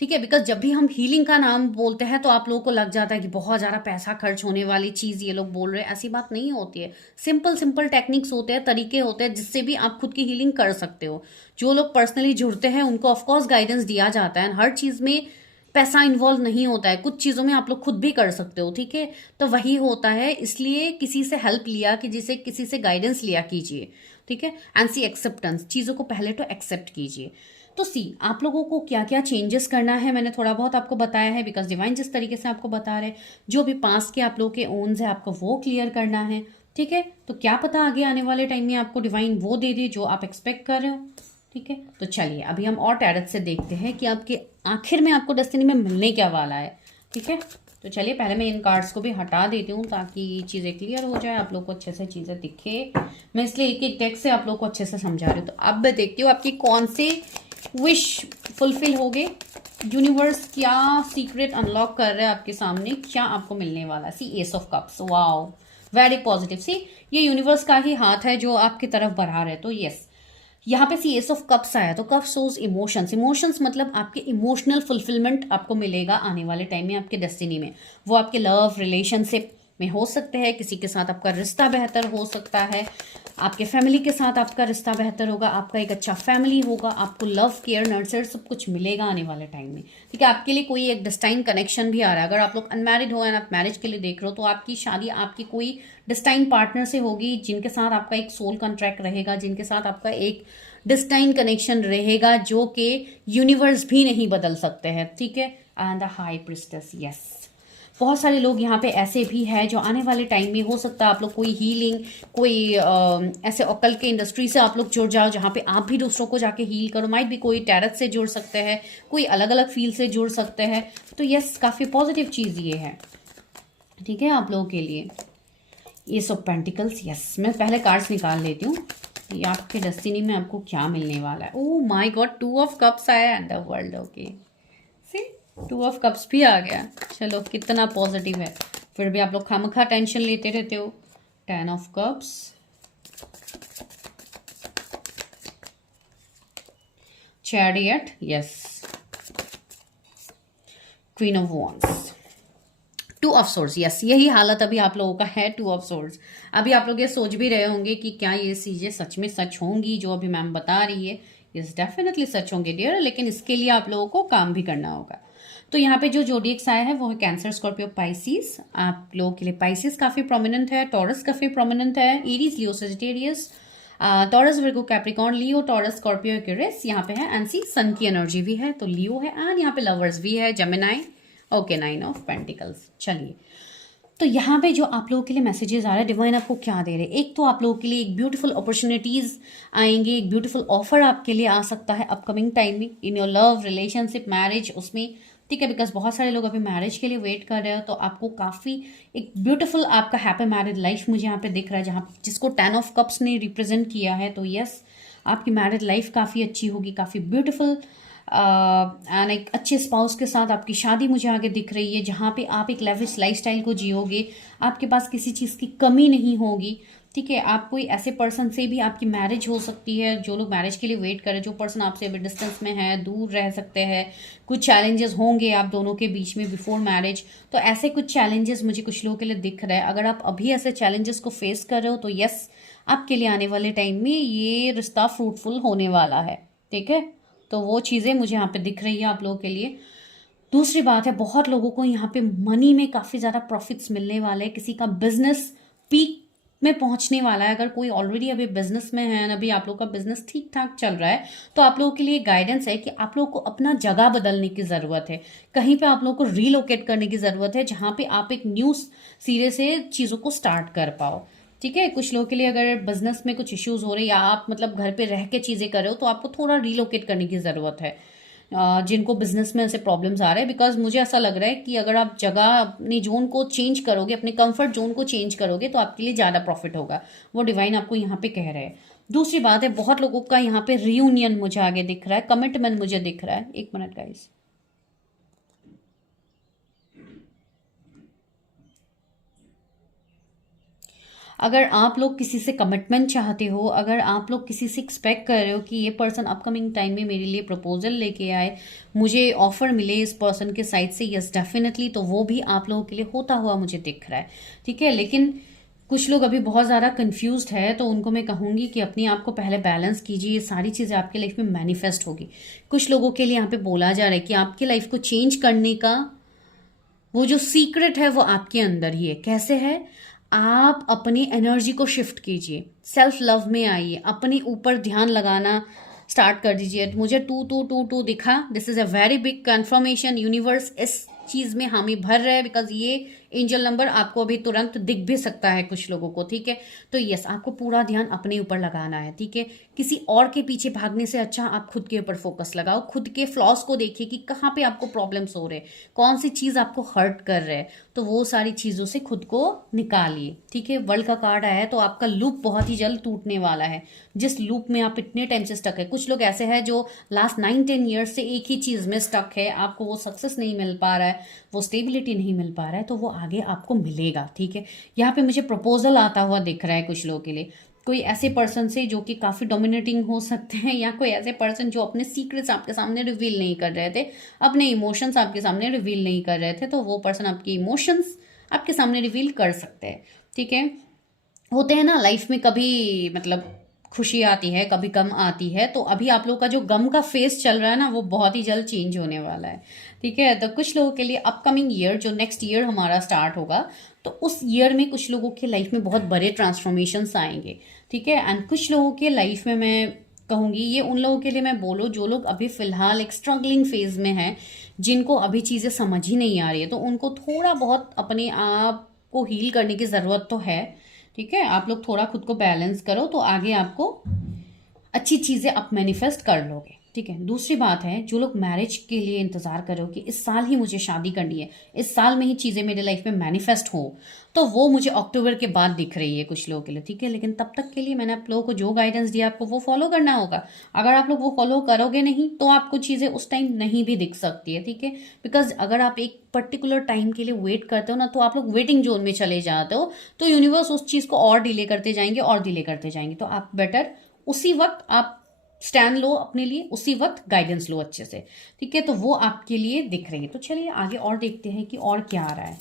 ठीक है, बिकॉज जब भी हम हीलिंग का नाम बोलते हैं तो आप लोगों को लग जाता है कि बहुत ज़्यादा पैसा खर्च होने वाली चीज़ ये लोग बोल रहे हैं। ऐसी बात नहीं होती है। सिंपल सिंपल टेक्निक्स होते हैं, तरीके होते हैं जिससे भी आप खुद की हीलिंग कर सकते हो। जो लोग पर्सनली जुड़ते हैं उनको ऑफकोर्स गाइडेंस दिया जाता है। हर चीज़ में पैसा इन्वॉल्व नहीं होता है, कुछ चीज़ों में आप लोग खुद भी कर सकते हो। ठीक है, तो वही होता है, इसलिए किसी से हेल्प लिया कि जिसे किसी से गाइडेंस लिया कीजिए। ठीक है, एंड सी एक्सेप्टेंस, चीज़ों को पहले तो एक्सेप्ट कीजिए। तो सी आप लोगों को क्या क्या चेंजेस करना है मैंने थोड़ा बहुत आपको बताया है, बिकॉज डिवाइन जिस तरीके से आपको बता रहे हैं, जो भी पास के आप लोगों के ओन्स है आपको वो क्लियर करना है। ठीक है, तो क्या पता आगे आने वाले टाइम में आपको डिवाइन वो दे दे जो आप एक्सपेक्ट कर रहे हो। ठीक है, तो चलिए अभी हम और टैरट से देखते हैं कि आपके आखिर में आपको डेस्टिनी में मिलने क्या वाला है। ठीक है, तो चलिए पहले मैं इन कार्ड्स को भी हटा देती हूँ ताकि चीज़ें क्लियर हो जाए, आप लोग को अच्छे से चीज़ें दिखे। मैं इसलिए एक एक टेक्स्ट से आप लोग को अच्छे से समझा रही हूँ। तो अब मैं देखती हूँ आपकी कौन से विश फुलफिल हो गए, यूनिवर्स क्या सीक्रेट अनलॉक कर रहा है आपके सामने, क्या आपको मिलने वाला है। C S of cups, wow very positive. सी ये यूनिवर्स का ही हाथ है जो आपकी तरफ बढ़ा रहे। तो यस, यहाँ पे सी एस ऑफ कप्स आया, तो कप सोज इमोशंस। इमोशंस मतलब आपके इमोशनल फुलफिलमेंट आपको मिलेगा आने वाले टाइम में आपके डेस्टिनी में। वो आपके लव रिलेशनशिप में हो सकते हैं, किसी के साथ आपका रिश्ता बेहतर हो सकता है, आपके फैमिली के साथ आपका रिश्ता बेहतर होगा, आपका एक अच्छा फैमिली होगा, आपको लव केयर नर्चर सब कुछ मिलेगा आने वाले टाइम में। ठीक है, आपके लिए कोई एक डिस्टाइन कनेक्शन भी आ रहा है। अगर आप लोग अनमैरिड हो एंड आप मैरिज के लिए देख रहे हो तो आपकी शादी आपकी कोई डिस्टाइन पार्टनर से होगी, जिनके साथ आपका एक सोल कॉन्ट्रैक्ट रहेगा, जिनके साथ आपका एक डिस्टाइन कनेक्शन रहेगा जो कि यूनिवर्स भी नहीं बदल सकते हैं। ठीक है, and the high priestess, yes बहुत सारे लोग यहाँ पे ऐसे भी हैं जो आने वाले टाइम में हो सकता है आप लोग कोई हीलिंग, कोई ऐसे ओकल के इंडस्ट्री से आप लोग जुड़ जाओ जहाँ पे आप भी दूसरों को जाके हील करो। माइट भी कोई टैरट से जुड़ सकते हैं, कोई अलग अलग फील्ड से जुड़ सकते हैं। तो यस, काफ़ी पॉजिटिव चीज़ ये है। ठीक है, आप लोगों के लिए ये सब पेंटिकल्स। यस, मैं पहले कार्ड्स निकाल लेती हूँ कि आपके डेस्टिनी में आपको क्या मिलने वाला है। Oh my God, 2 of cups आया and the world. Okay, C 2 of cups भी आ गया। चलो कितना पॉजिटिव है, फिर भी आप लोग खामखा टेंशन लेते रहते हो। 10 of cups, chariot, yes, queen of wands, 2 of swords. Yes, यही हालत अभी आप लोगों का है, 2 ऑफ सोर्ड्स। अभी आप लोग ये सोच भी रहे होंगे कि क्या ये चीज़ें सच में सच होंगी जो अभी मैम बता रही है। यस, डेफिनेटली सच होंगे डियर, लेकिन इसके लिए आप लोगों को काम भी करना होगा। तो यहाँ पे जो जोडिएक्स आया है वो है कैंसर, स्कॉर्पियो, पाइसिस। आप लोगों के लिए पाइसिस काफ़ी प्रोमिनेंट है, टॉरस काफ़ी प्रोमिनेंट है, एरीज, लियो, सजिटेरियस, टॉरस, विर्गो, कैप्रिकॉर्न, लियो, टॉरस, स्कॉर्पियो, एक्यूरियस यहाँ पे है, एंड सी सन की एनर्जी भी है तो लियो है, एंड यहाँ पे लवर्स भी है, जेमिनाई। Okay, 9 of pentacles. चलिए, तो यहाँ पे जो आप लोगों के लिए मैसेजेस आ रहे हैं, डिवाइन आपको क्या दे रहे हैं। एक तो आप लोगों के लिए एक ब्यूटीफुल अपॉर्चुनिटीज आएंगे, एक ब्यूटीफुल ऑफर आपके लिए आ सकता है अपकमिंग टाइम में in your love relationship, marriage, उसमें। ठीक है, बिकॉज बहुत सारे लोग अभी मैरिज के लिए वेट कर रहे हो, तो आपको काफ़ी एक ब्यूटीफुल आपका हैप्पी मैरिड लाइफ मुझे यहाँ पे दिख रहा है, जहाँ जिसको 10 ऑफ कप्स ने रिप्रेजेंट किया है। तो यस, आपकी मैरिड लाइफ काफ़ी अच्छी होगी, काफ़ी ब्यूटीफुल, एंड एक अच्छे स्पाउस के साथ आपकी शादी मुझे आगे दिख रही है, जहाँ पे आप एक लेविश लाइफस्टाइल को जियोगे, आपके पास किसी चीज़ की कमी नहीं होगी। ठीक है, आप कोई ऐसे पर्सन से भी आपकी मैरिज हो सकती है, जो लोग मैरिज के लिए वेट करें, जो पर्सन आपसे अभी डिस्टेंस में है, दूर रह सकते हैं, कुछ चैलेंजेस होंगे आप दोनों के बीच में बिफोर मैरिज। तो ऐसे कुछ चैलेंजेस मुझे कुछ लोगों के लिए दिख रहा है। अगर आप अभी ऐसे चैलेंजेस को फेस कर रहे हो तो यस, आपके लिए आने वाले टाइम में ये रिश्ता फ्रूटफुल होने वाला है। ठीक है, तो वो चीज़ें मुझे यहाँ पे दिख रही है आप लोगों के लिए। दूसरी बात है, बहुत लोगों को यहाँ पे मनी में काफ़ी ज़्यादा प्रॉफिट्स मिलने वाले हैं, किसी का बिजनेस पीक में पहुंचने वाला है। अगर कोई ऑलरेडी अभी बिजनेस में है, अभी आप लोग का बिजनेस ठीक ठाक चल रहा है, तो आप लोगों के लिए गाइडेंस है कि आप लोग को अपना जगह बदलने की जरूरत है। कहीं पे आप लोग को रीलोकेट करने की जरूरत है, जहां पे आप एक न्यू सिरे से चीजों को स्टार्ट कर पाओ। ठीक है, कुछ लोगों के लिए अगर बिजनेस में कुछ इश्यूज हो रहे हैं या आप मतलब घर पे रह के चीजें कर रहे हो, तो आपको थोड़ा रीलोकेट करने की जरूरत है। जिनको बिजनेस में ऐसे प्रॉब्लम्स आ रहे हैं, बिकॉज मुझे ऐसा लग रहा है कि अगर आप जगह अपनी जोन को चेंज करोगे, अपने कंफर्ट जोन को चेंज करोगे, तो आपके लिए ज़्यादा प्रॉफिट होगा। वो डिवाइन आपको यहाँ पे कह रहे हैं। दूसरी बात है, बहुत लोगों का यहाँ पे रियूनियन मुझे आगे दिख रहा है, कमिटमेंट मुझे दिख रहा है। एक मिनट गाइस, अगर आप लोग किसी से कमिटमेंट चाहते हो, अगर आप लोग किसी से एक्सपेक्ट कर रहे हो कि ये पर्सन अपकमिंग टाइम में मेरे लिए प्रपोजल लेके आए, मुझे ऑफर मिले इस पर्सन के साइड से, यस डेफिनेटली, तो वो भी आप लोगों के लिए होता हुआ मुझे दिख रहा है। ठीक है, लेकिन कुछ लोग अभी बहुत ज़्यादा कंफ्यूज्ड है, तो उनको मैं कहूँगी कि अपने आप को पहले बैलेंस कीजिए। ये सारी चीज़ें आपके लाइफ में मैनिफेस्ट होगी। कुछ लोगों के लिए यहाँ पे बोला जा रहा है कि आपकी लाइफ को चेंज करने का वो जो सीक्रेट है वो आपके अंदर ही है। कैसे है? आप अपनी एनर्जी को शिफ्ट कीजिए, सेल्फ लव में आइए, अपने ऊपर ध्यान लगाना स्टार्ट कर दीजिए। मुझे 2 2 2 2 दिखा, this is a very big confirmation. Universe इस चीज में हामी भर रहे हैं, बिकॉज ये एंजल नंबर आपको अभी तुरंत दिख भी सकता है कुछ लोगों को। ठीक है, तो यस, आपको पूरा ध्यान अपने ऊपर लगाना है। ठीक है, किसी और के पीछे भागने से अच्छा आप खुद के ऊपर फोकस लगाओ। खुद के फ्लॉस को देखिए कि कहाँ पे आपको प्रॉब्लम्स हो रहे हैं, कौन सी चीज आपको हर्ट कर रहे हैं, तो वो सारी चीजों से खुद को निकालिए। ठीक है, वर्ल्ड का कार्ड आया है, तो आपका लूप बहुत ही जल्द टूटने वाला है। जिस लूप में आप इतने टाइम से स्टक है, कुछ लोग ऐसे हैं जो लास्ट 9-10 ईयर्स से एक ही चीज में स्टक है, आपको वो सक्सेस नहीं मिल पा रहा है, वो स्टेबिलिटी नहीं मिल पा रहा है, तो वो आगे आपको मिलेगा। ठीक है, यहाँ पे मुझे प्रपोजल आता हुआ दिख रहा है कुछ लोगों के लिए। कोई ऐसे पर्सन से जो कि काफी डोमिनेटिंग हो सकते हैं, या कोई ऐसे पर्सन जो अपने सीक्रेट्स आपके सामने रिवील नहीं कर रहे थे, अपने इमोशंस आपके सामने रिवील नहीं कर रहे थे, तो वो पर्सन आपके इमोशंस आपके सामने रिवील कर सकते हैं। ठीक है, होते हैं ना लाइफ में, कभी मतलब खुशी आती है, कभी गम आती है, तो अभी आप लोग का जो गम का फेस चल रहा है ना, वो बहुत ही जल्द चेंज होने वाला है। ठीक है, तो कुछ लोगों के लिए अपकमिंग ईयर, जो नेक्स्ट ईयर हमारा स्टार्ट होगा, तो उस ईयर में कुछ लोगों के लाइफ में बहुत बड़े ट्रांसफॉर्मेशंस आएंगे। ठीक है, एंड कुछ लोगों के लाइफ में मैं कहूंगी, ये उन लोगों के लिए मैं बोलूँ जो लोग अभी फिलहाल एक स्ट्रगलिंग फेज में हैं, जिनको अभी चीजें समझ ही नहीं आ रही है, तो उनको थोड़ा बहुत अपने आप को हील करने की जरूरत तो है। ठीक है, आप लोग थोड़ा खुद को बैलेंस करो, तो आगे आपको अच्छी चीजें आप मैनिफेस्ट कर लोगे। ठीक है, दूसरी बात है, जो लोग मैरिज के लिए इंतजार करो कि इस साल ही मुझे शादी करनी है, इस साल में ही चीजें मेरे लाइफ में मैनिफेस्ट हो, तो वो मुझे अक्टूबर के बाद दिख रही है कुछ लोगों के लिए। ठीक है, लेकिन तब तक के लिए मैंने आप लोगों को जो गाइडेंस दिया, आपको वो फॉलो करना होगा। अगर आप लोग वो फॉलो करोगे नहीं, तो आपको चीजें उस टाइम नहीं भी दिख सकती है। ठीक है, बिकॉज अगर आप एक पर्टिकुलर टाइम के लिए वेट करते हो ना, तो आप लोग वेटिंग जोन में चले जाते हो, तो यूनिवर्स उस चीज को और डिले करते जाएंगे और डिले करते जाएंगे। तो आप बेटर उसी वक्त आप स्टैंड लो अपने लिए, उसी वक्त गाइडेंस लो अच्छे से। ठीक है, तो वो आपके लिए दिख रही है। तो चलिए आगे और देखते हैं कि और क्या आ रहा है।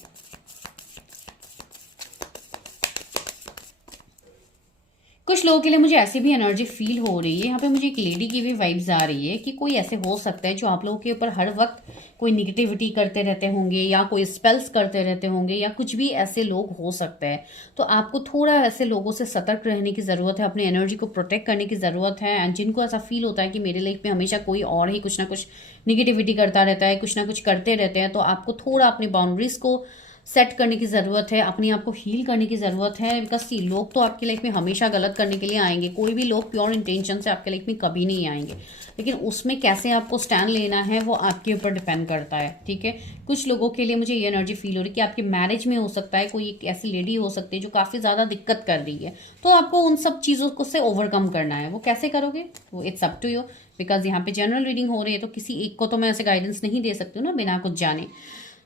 कुछ लोगों के लिए मुझे ऐसी भी एनर्जी फील हो रही है, यहाँ पे मुझे एक लेडी की भी वाइब्स आ रही है कि कोई ऐसे हो सकता है जो आप लोगों के ऊपर हर वक्त कोई निगेटिविटी करते रहते होंगे, या कोई स्पेल्स करते रहते होंगे, या कुछ भी ऐसे लोग हो सकते हैं। तो आपको थोड़ा ऐसे लोगों से सतर्क रहने की जरूरत है, अपनी एनर्जी को प्रोटेक्ट करने की जरूरत है। एंड जिनको ऐसा फील होता है कि मेरे लाइफ में हमेशा कोई और ही कुछ ना कुछ निगेटिविटी करता रहता है, कुछ ना कुछ करते रहते हैं, तो आपको थोड़ा अपनी बाउंड्रीज को सेट करने की जरूरत है, अपने आप को हील करने की जरूरत है। बिकॉज सी, लोग तो आपकी लाइफ में हमेशा गलत करने के लिए आएंगे, कोई भी लोग प्योर इंटेंशन से आपके लाइफ में कभी नहीं आएंगे, लेकिन उसमें कैसे आपको स्टैंड लेना है वो आपके ऊपर डिपेंड करता है। ठीक है, कुछ लोगों के लिए मुझे ये एनर्जी फील हो रही है कि आपके मैरिज में हो सकता है कोई एक ऐसी लेडी हो सकती है जो काफी ज्यादा दिक्कत कर रही है, तो आपको उन सब चीजों को से ओवरकम करना है। वो कैसे करोगे, वो it's up to you, because यहाँ पे जनरल रीडिंग हो रही है, तो किसी एक को तो मैं ऐसे गाइडेंस नहीं दे सकती हूँ ना बिना कुछ जाने।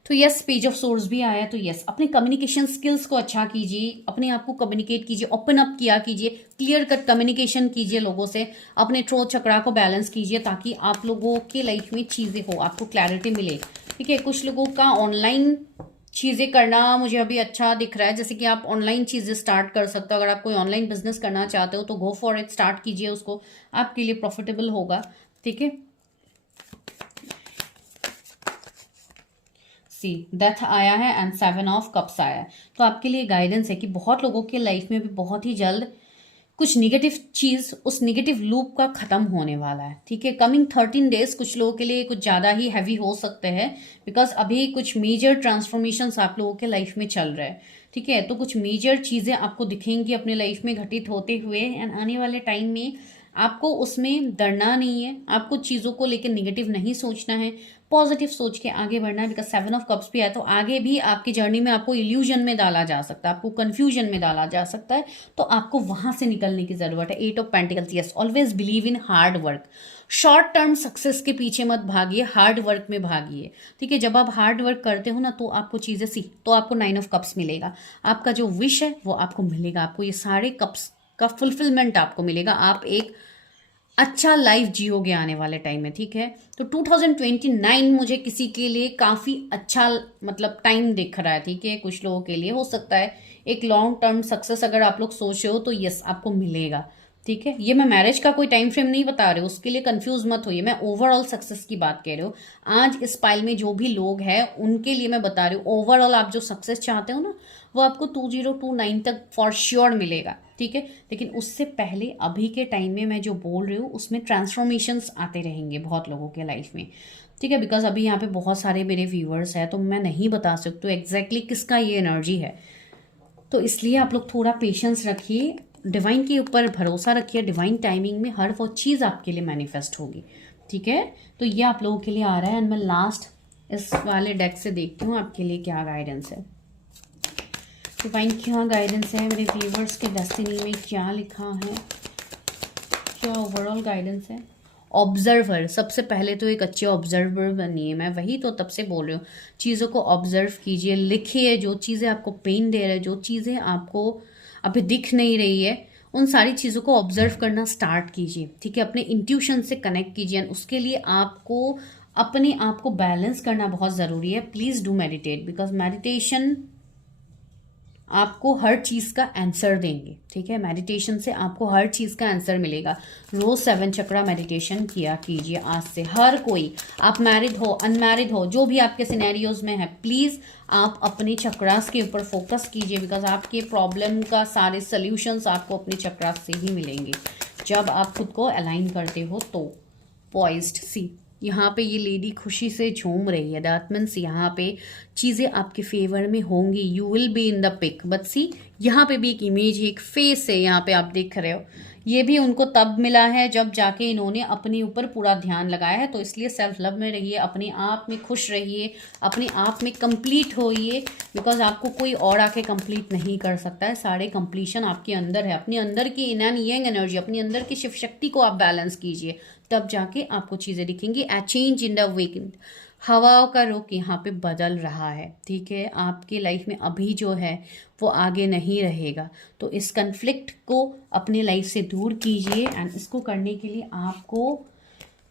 तो यस, पेज ऑफ सोर्स भी आया, तो यस, अपने कम्युनिकेशन स्किल्स को अच्छा कीजिए, अपने आप को कम्युनिकेट कीजिए, ओपन अप किया कीजिए, क्लियर कट कम्युनिकेशन कीजिए लोगों से, अपने थ्रोट चक्रा को बैलेंस कीजिए, ताकि आप लोगों के लाइफ में चीजें हो, आपको क्लैरिटी मिले। ठीक है, कुछ लोगों का ऑनलाइन चीजें करना मुझे अभी अच्छा दिख रहा है, जैसे कि आप ऑनलाइन चीजें स्टार्ट कर सकते हो। अगर आप कोई ऑनलाइन बिजनेस करना चाहते हो तो गो फॉर इट, स्टार्ट कीजिए उसको, आपके लिए प्रॉफिटेबल होगा। ठीक है, सी डेथ आया है एंड 7 ऑफ कप्स आया है। तो आपके लिए गाइडेंस है कि बहुत लोगों के लाइफ में भी बहुत ही जल्द कुछ निगेटिव चीज उस निगेटिव लूप का खत्म होने वाला है। ठीक है, कमिंग 13 डेज कुछ लोगों के लिए कुछ ज्यादा ही हैवी हो सकते हैं, बिकॉज अभी कुछ मेजर ट्रांसफॉर्मेशन आप लोगों के लाइफ में चल रहे हैं। ठीक है, तो कुछ मेजर चीजें आपको दिखेंगी अपने लाइफ में घटित होते हुए, एंड आने वाले टाइम में आपको उसमें डरना नहीं है, आपको चीज़ों को लेकर निगेटिव नहीं सोचना है, पॉजिटिव सोच के आगे बढ़ना है। बिकॉज 7 ऑफ कप्स भी है, तो आगे भी आपकी जर्नी में आपको इल्यूजन में डाला जा सकता है, आपको कंफ्यूजन में डाला जा सकता है, तो आपको वहां से निकलने की जरूरत है। 8 of pentacles, yes, always believe in hard work. Short term success के पीछे मत भागिए, हार्ड वर्क में भागिए। ठीक है, जब आप हार्ड वर्क करते हो ना तो आपको चीजें तो आपको 9 ऑफ कप्स मिलेगा, आपका जो विश है वो आपको मिलेगा, आपको ये सारे कप्स का फुलफिलमेंट आपको मिलेगा, आप एक अच्छा लाइफ जियोगे आने वाले टाइम में। ठीक है, तो 2029 मुझे किसी के लिए काफी अच्छा मतलब टाइम दिख रहा है। ठीक है, कुछ लोगों के लिए हो सकता है एक लॉन्ग टर्म सक्सेस अगर आप लोग सोच रहे हो तो यस आपको मिलेगा। ठीक है, ये मैं मैरिज का कोई टाइम फ्रेम नहीं बता रही हूँ, उसके लिए कंफ्यूज मत होइए, मैं ओवरऑल सक्सेस की बात कह रही हूँ। आज इस पाइल में जो भी लोग हैं उनके लिए मैं बता रही हूँ, ओवरऑल आप जो सक्सेस चाहते हो ना वो आपको 2029 तक फॉर श्योर मिलेगा। ठीक है, लेकिन उससे पहले अभी के टाइम में मैं जो बोल रही हूँ उसमें ट्रांसफॉर्मेशंस आते रहेंगे बहुत लोगों के लाइफ में। ठीक है, बिकॉज अभी यहाँ पे बहुत सारे मेरे व्यूअर्स हैं तो मैं नहीं बता सकती हूँ एग्जैक्टली किसका ये एनर्जी है, तो इसलिए आप लोग थोड़ा पेशेंस रखिए, डिवाइन के ऊपर भरोसा रखिए, डिवाइन टाइमिंग में हर वो चीज़ आपके लिए मैनिफेस्ट होगी। ठीक है, तो ये आप लोगों के लिए आ रहा है, एंड मैं लास्ट इस वाले डेक से देखती हूँ आपके लिए क्या गाइडेंस है। डिवाइन क्या गाइडेंस है मेरे व्यूवर्स के डेस्टिनी में, क्या लिखा है, क्या ओवरऑल गाइडेंस है। ऑब्जर्वर, सबसे पहले तो एक अच्छे ऑब्जर्वर बनिए, मैं वही तो तब से बोल रही हूँ, चीज़ों को ऑब्जर्व कीजिए, लिखिए, जो चीज़ें आपको पेन दे रहे हैं, जो चीज़ें आपको अभी दिख नहीं रही है, उन सारी चीज़ों को ऑब्जर्व करना स्टार्ट कीजिए। ठीक है, अपने इंट्यूशन से कनेक्ट कीजिए, उसके लिए आपको अपने आप को बैलेंस करना बहुत ज़रूरी है। Please do meditate, because meditation आपको हर चीज का आंसर देंगे। ठीक है, मेडिटेशन से आपको हर चीज का आंसर मिलेगा। रोज 7 चक्रा मेडिटेशन किया कीजिए आज से, हर कोई, आप मैरिड हो अनमैरिड हो, जो भी आपके सिनेरियोज में है, प्लीज आप अपने चक्रास के ऊपर फोकस कीजिए, बिकॉज आपके प्रॉब्लम का सारे सोल्यूशंस आपको अपने चक्रास से ही मिलेंगे जब आप खुद को अलाइन करते हो। तो पॉइज्ड, सी यहाँ पे ये लेडी खुशी से झूम रही है, दैट मीन्स यहाँ पे चीज़ें आपके फेवर में होंगी, you will be in the pick. But सी यहाँ पे भी एक इमेज है, एक फेस है यहाँ पे आप देख रहे हो, ये भी उनको तब मिला है जब जाके इन्होंने अपने ऊपर पूरा ध्यान लगाया है। तो इसलिए सेल्फ लव में रहिए, अपने आप में खुश रहिए, अपने आप में कंप्लीट होइए, बिकॉज आपको कोई और आके कंप्लीट नहीं कर सकता है, सारे कंप्लीशन आपके अंदर है। अपने अंदर की इन एंड यंग एनर्जी, अपने अंदर की शिव शक्ति को आप बैलेंस कीजिए, तब जाके आपको चीज़ें दिखेंगी। ए चेंज इन द वीकेंड, हवाओं का रुख यहाँ पे बदल रहा है। ठीक है, आपके लाइफ में अभी जो है वो आगे नहीं रहेगा, तो इस कन्फ्लिक्ट को अपने लाइफ से दूर कीजिए, एंड इसको करने के लिए आपको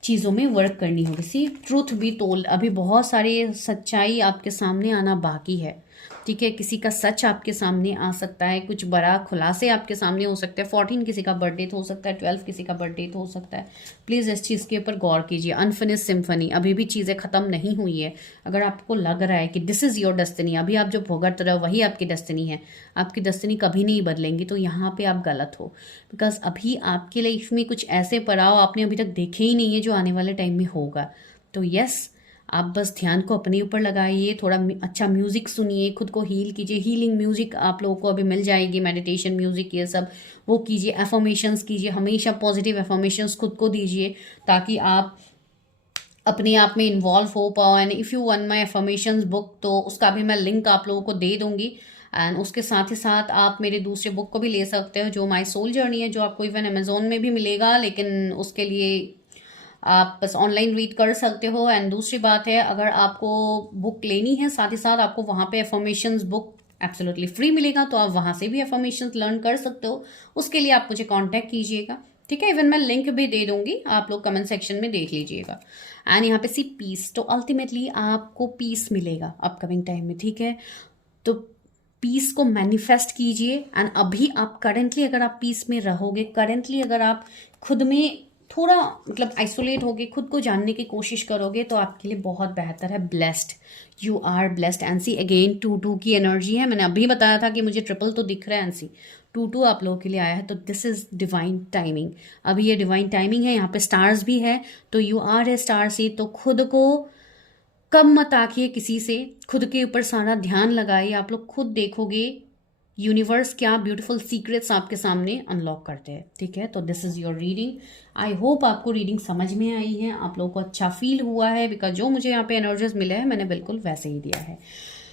चीज़ों में वर्क करनी होगी। सी ट्रूथ बी टोल्ड, अभी बहुत सारी सच्चाई आपके सामने आना बाकी है। ठीक है, किसी का सच आपके सामने आ सकता है, कुछ बड़ा खुलासे आपके सामने हो सकते हैं। 14 किसी का बर्थडे हो सकता है, 12 किसी का बर्थडे हो सकता है। प्लीज़ इस चीज़ के ऊपर गौर कीजिए। अनफिनिश सिम्फनी, अभी भी चीज़ें ख़त्म नहीं हुई है। अगर आपको लग रहा है कि दिस इज़ योर डेस्टिनी, अभी आप जो भुगत रहे हो वही आपकी डेस्टिनी है, आपकी डेस्टिनी कभी नहीं बदलेंगी, तो यहाँ पे आप गलत हो। बिकॉज अभी आपके लाइफ में कुछ ऐसे पड़ाव आपने अभी तक देखे ही नहीं है जो आने वाले टाइम में होगा। तो यस, आप बस ध्यान को अपने ऊपर लगाइए, थोड़ा अच्छा म्यूज़िक सुनिए, खुद को हील कीजिए। हीलिंग म्यूज़िक आप लोगों को अभी मिल जाएगी, मेडिटेशन म्यूज़िक, ये सब वो कीजिए। एफर्मेशंस कीजिए, हमेशा पॉजिटिव एफर्मेशंस खुद को दीजिए ताकि आप अपने आप में इन्वॉल्व हो पाओ। And if you want my affirmations book, तो उसका भी मैं लिंक आप लोगों को दे दूंगी। एंड उसके साथ ही साथ आप मेरे दूसरे बुक को भी ले सकते हो जो माय सोल जर्नी है, जो आपको इवन अमेजोन में भी मिलेगा, लेकिन उसके लिए आप बस ऑनलाइन रीड कर सकते हो। एंड दूसरी बात है, अगर आपको बुक लेनी है साथ ही साथ आपको वहाँ पे एफर्मेशंस बुक एब्सोल्युटली फ्री मिलेगा, तो आप वहाँ से भी एफर्मेशंस लर्न कर सकते हो। उसके लिए आप मुझे कांटेक्ट कीजिएगा। ठीक है, इवन मैं लिंक भी दे दूंगी, आप लोग कमेंट सेक्शन में देख लीजिएगा। एंड यहाँ पे सी पीस, तो अल्टीमेटली आपको पीस मिलेगा अपकमिंग टाइम में। ठीक है, तो पीस को मैनिफेस्ट कीजिए। एंड अभी आप करेंटली अगर आप पीस में रहोगे, करेंटली अगर आप खुद में थोड़ा मतलब आइसोलेट होगे, खुद को जानने की कोशिश करोगे तो आपके लिए बहुत बेहतर है। Blessed, you are blessed. एनसी अगेन 2-2 की एनर्जी है। मैंने अभी बताया था कि मुझे ट्रिपल तो दिख रहा है, एनसी 2-2 आप लोगों के लिए आया है, तो दिस इज डिवाइन टाइमिंग। अभी ये डिवाइन टाइमिंग है, यहाँ पे स्टार्स भी है, तो you are A star c. तो खुद को कम मत आंकिए किसी से, खुद के ऊपर सारा ध्यान लगाइए। आप लोग खुद देखोगे यूनिवर्स क्या ब्यूटीफुल सीक्रेट्स आपके सामने अनलॉक करते हैं। ठीक है, तो this is your reading. I hope आपको रीडिंग समझ में आई है, आप लोगों को अच्छा फील हुआ है, बिकॉज जो मुझे यहाँ पे एनर्जीज मिले हैं मैंने बिल्कुल वैसे ही दिया है।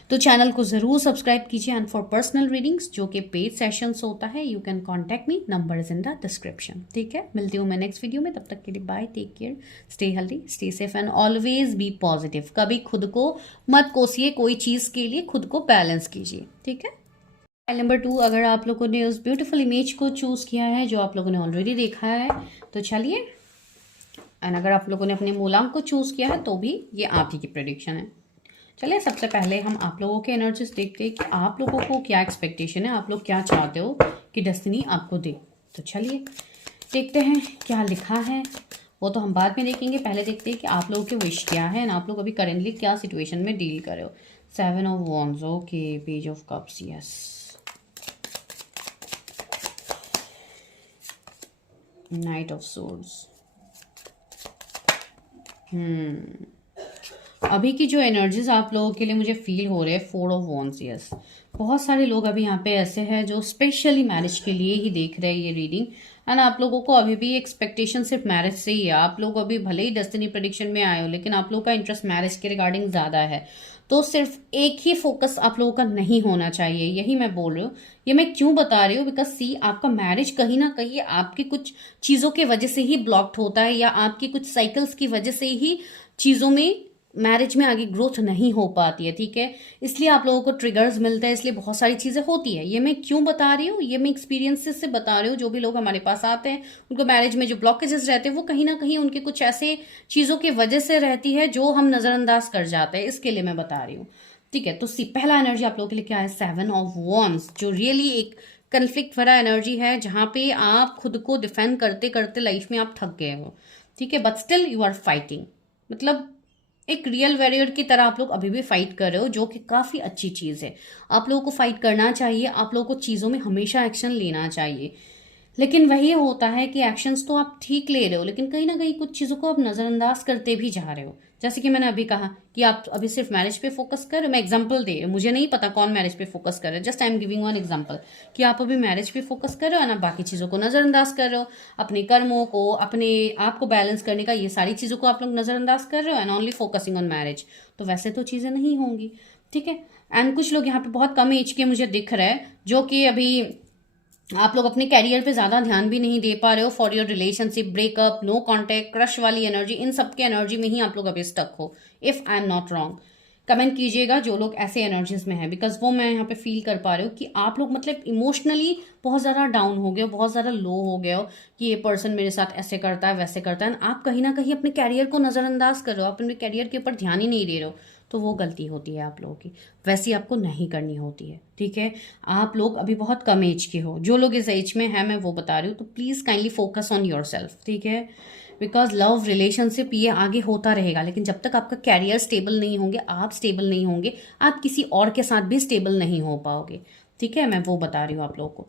तो चैनल को ज़रूर सब्सक्राइब कीजिए। एंड फॉर पर्सनल रीडिंग्स जो कि पेड सेशंस होता है, you can contact me, number is in the description. ठीक है, मिलती हूँ मैं नेक्स्ट वीडियो में, तब तक के लिए bye, take care, stay healthy, stay safe and always be positive. कभी खुद को मत कोसिए, कोई चीज़ के लिए खुद को बैलेंस कीजिए। ठीक है। नंबर 2, अगर आप लोगों ने उस ब्यूटीफुल इमेज को चूज़ किया है जो आप लोगों ने ऑलरेडी देखा है तो चलिए, एंड अगर आप लोगों ने अपने मूलांक को चूज़ किया है तो भी ये आप ही की प्रेडिक्शन है। चलिए, सबसे पहले हम आप लोगों के एनर्जीज देखते हैं कि आप लोगों को क्या एक्सपेक्टेशन है, आप लोग क्या चाहते हो कि डेस्टिनी आपको दे। तो चलिए देखते हैं क्या लिखा है, वो तो हम बाद में देखेंगे, पहले देखते हैं कि आप लोगों के विश क्या है एंड आप लोग अभी करेंटली क्या सिचुएशन में डील कर रहे हो। 7 of wands, okay, page of cups, yes, night of swords. अभी की जो एनर्जीज आप लोगों के लिए मुझे फील हो रहे हैं, 4 ऑफ वॉन्ड्स, यस। बहुत सारे लोग अभी यहाँ पे ऐसे हैं जो स्पेशली मैरिज के लिए ही देख रहे हैं ये रीडिंग, एंड आप लोगों को अभी भी एक्सपेक्टेशन सिर्फ मैरिज से ही है। आप लोग अभी भले ही डेस्टिनी प्रेडिक्शन में आए हो, लेकिन आप लोग का इंटरेस्ट मैरिज के रिगार्डिंग ज़्यादा है। तो सिर्फ एक ही फोकस आप लोगों का नहीं होना चाहिए, यही मैं बोल रही हूँ। ये मैं क्यों बता रही हूँ, बिकॉज सी, आपका मैरिज कहीं ना कहीं आपकी कुछ चीज़ों की वजह से ही ब्लॉक्ड होता है, या आपकी कुछ साइकिल्स की वजह से ही चीज़ों में, मैरिज में आगे ग्रोथ नहीं हो पाती है। ठीक है, इसलिए आप लोगों को ट्रिगर्स मिलते हैं, इसलिए बहुत सारी चीज़ें होती है। ये मैं क्यों बता रही हूँ, ये मैं एक्सपीरियंसेस से बता रही हूँ। जो भी लोग हमारे पास आते हैं उनको मैरिज में जो ब्लॉकेजेस रहते हैं वो कहीं ना कहीं उनके कुछ ऐसे चीज़ों की वजह से रहती है जो हम नज़रअंदाज कर जाते हैं, इसके लिए मैं बता रही हूँ। ठीक है, तो पहला एनर्जी आप लोगों के लिए क्या है, 7 ऑफ वॉन्ड्स, जो रियली एक कन्फ्लिक्ट भरा एनर्जी है, जहाँ पे आप खुद को डिफेंड करते करते लाइफ में आप थक गए हो। ठीक है, but still you are fighting, मतलब एक रियल वॉरियर की तरह आप लोग अभी भी फाइट कर रहे हो, जो कि काफ़ी अच्छी चीज़ है। आप लोगों को फाइट करना चाहिए, आप लोगों को चीज़ों में हमेशा एक्शन लेना चाहिए। लेकिन वही होता है कि एक्शंस तो आप ठीक ले रहे हो, लेकिन कहीं ना कहीं कुछ चीज़ों को आप नज़रअंदाज करते भी जा रहे हो। जैसे कि मैंने अभी कहा कि आप अभी सिर्फ मैरिज पे फोकस कर रहे हो। मैं एग्जांपल दे रही हूँ, मुझे नहीं पता कौन मैरिज पे फोकस कर रहे हो, just I am giving one example कि आप अभी मैरिज पे फोकस कर रहे हो ना, बाकी चीज़ों को नज़रअंदाज कर रहे हो, अपने कर्मों को, अपने आप को बैलेंस करने का, ये सारी चीज़ों को आप लोग नज़रअंदाज कर रहे हो and only focusing on marriage. तो वैसे तो चीज़ें नहीं होंगी। ठीक है, एंड कुछ लोग यहाँ पे बहुत कम एज के मुझे दिख रहे हैं, जो कि अभी आप लोग अपने कैरियर पे ज़्यादा ध्यान भी नहीं दे पा रहे हो। For your relationship, breakup, no contact, crush वाली एनर्जी, इन सब के एनर्जी में ही आप लोग अभी स्टक हो, if I am not wrong. Comment कीजिएगा जो लोग ऐसे एनर्जीज में है, बिकॉज वो मैं यहाँ पे फील कर पा रही हूँ कि आप लोग मतलब इमोशनली बहुत ज़्यादा डाउन हो गए हो, बहुत ज़्यादा लो हो गए हो कि ये पर्सन मेरे साथ ऐसे करता है, वैसे करता है। आप कहीं ना कहीं अपने कैरियर को नज़रअंदाज कर रहे हो, आप अपने कैरियर के ऊपर ध्यान ही नहीं दे रहे हो, तो वो गलती होती है आप लोगों की, वैसी आपको नहीं करनी होती है। ठीक है, आप लोग अभी बहुत कम एज के हो, जो लोग इस एज में है मैं वो बता रही हूँ, तो please kindly focus on your self. ठीक है, बिकॉज लव रिलेशनशिप ये आगे होता रहेगा, लेकिन जब तक आपका कैरियर स्टेबल नहीं होंगे, आप स्टेबल नहीं होंगे, आप किसी और के साथ भी स्टेबल नहीं हो पाओगे। ठीक है, मैं वो बता रही हूँ आप लोगों को।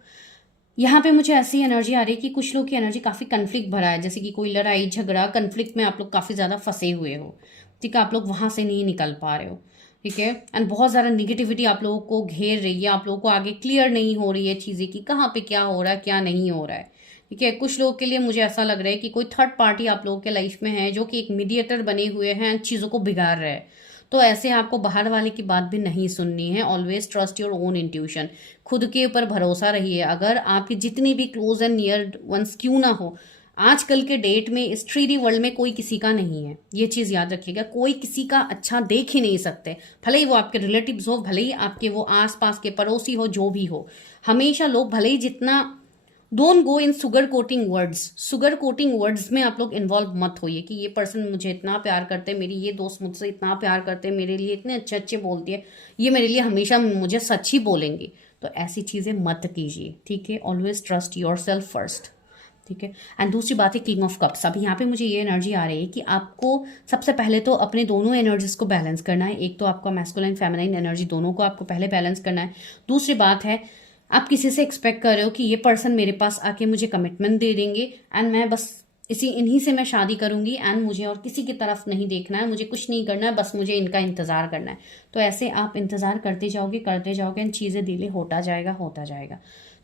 यहाँ पे मुझे ऐसी एनर्जी आ रही है कि कुछ लोग की एनर्जी काफ़ी कन्फ्लिक्ट भरा है, जैसे कि कोई लड़ाई झगड़ा, कन्फ्लिक्ट में आप लोग काफ़ी ज़्यादा फंसे हुए हो। ठीक है, आप लोग वहाँ से नहीं निकल पा रहे हो। ठीक है, एंड बहुत ज़्यादा निगेटिविटी आप लोगों को घेर रही है, आप लोगों को आगे क्लियर नहीं हो रही है चीज़ें कि कहाँ पे क्या हो रहा है, क्या नहीं हो रहा है। ठीक है, कुछ लोगों के लिए मुझे ऐसा लग रहा है कि कोई थर्ड पार्टी आप लोगों के लाइफ में है, जो कि एक मीडिएटर बने हुए हैं, चीज़ों को बिगाड़ रहे हैं। तो ऐसे आपको बाहर वाले की बात भी नहीं सुननी है। Always trust your own intuition, खुद के ऊपर भरोसा रहिए। अगर आपके जितनी भी क्लोज एंड नियर वंस क्यों ना हो, आजकल के डेट में इस 3D वर्ल्ड में कोई किसी का नहीं है, ये चीज़ याद रखिएगा। कोई किसी का अच्छा देख ही नहीं सकते, भले ही वो आपके रिलेटिव्स हो, भले ही आपके वो आसपास के पड़ोसी हो, जो भी हो। हमेशा लोग भले ही जितना, don't go in sugar coating words, sugar coating words में आप लोग इन्वॉल्व मत होइए कि ये पर्सन मुझे इतना प्यार करते हैं, मेरी ये दोस्त मुझसे इतना प्यार करते हैं, मेरे लिए इतने अच्छे अच्छे बोलती है, ये मेरे लिए हमेशा मुझे सच ही बोलेंगे। तो ऐसी चीज़ें मत कीजिए। ठीक है, always trust your self first. ठीक है। एंड दूसरी बात है किंग ऑफ कप्स। अब यहाँ पे मुझे ये एनर्जी आ रही है कि आपको सबसे पहले तो अपने दोनों एनर्जीज को बैलेंस करना है। एक तो आपका मैस्कुलाइन फेमिनाइन एनर्जी दोनों को आपको पहले बैलेंस करना है। दूसरी बात है आप किसी से एक्सपेक्ट कर रहे हो कि ये पर्सन मेरे पास आके मुझे कमिटमेंट दे देंगे एंड मैं बस इन्हीं से मैं शादी करूंगी एंड मुझे और किसी की तरफ नहीं देखना है, मुझे कुछ नहीं करना है, बस मुझे इनका इंतजार करना है। तो ऐसे आप इंतजार करते जाओगे एंड चीज़ें डिले होता जाएगा।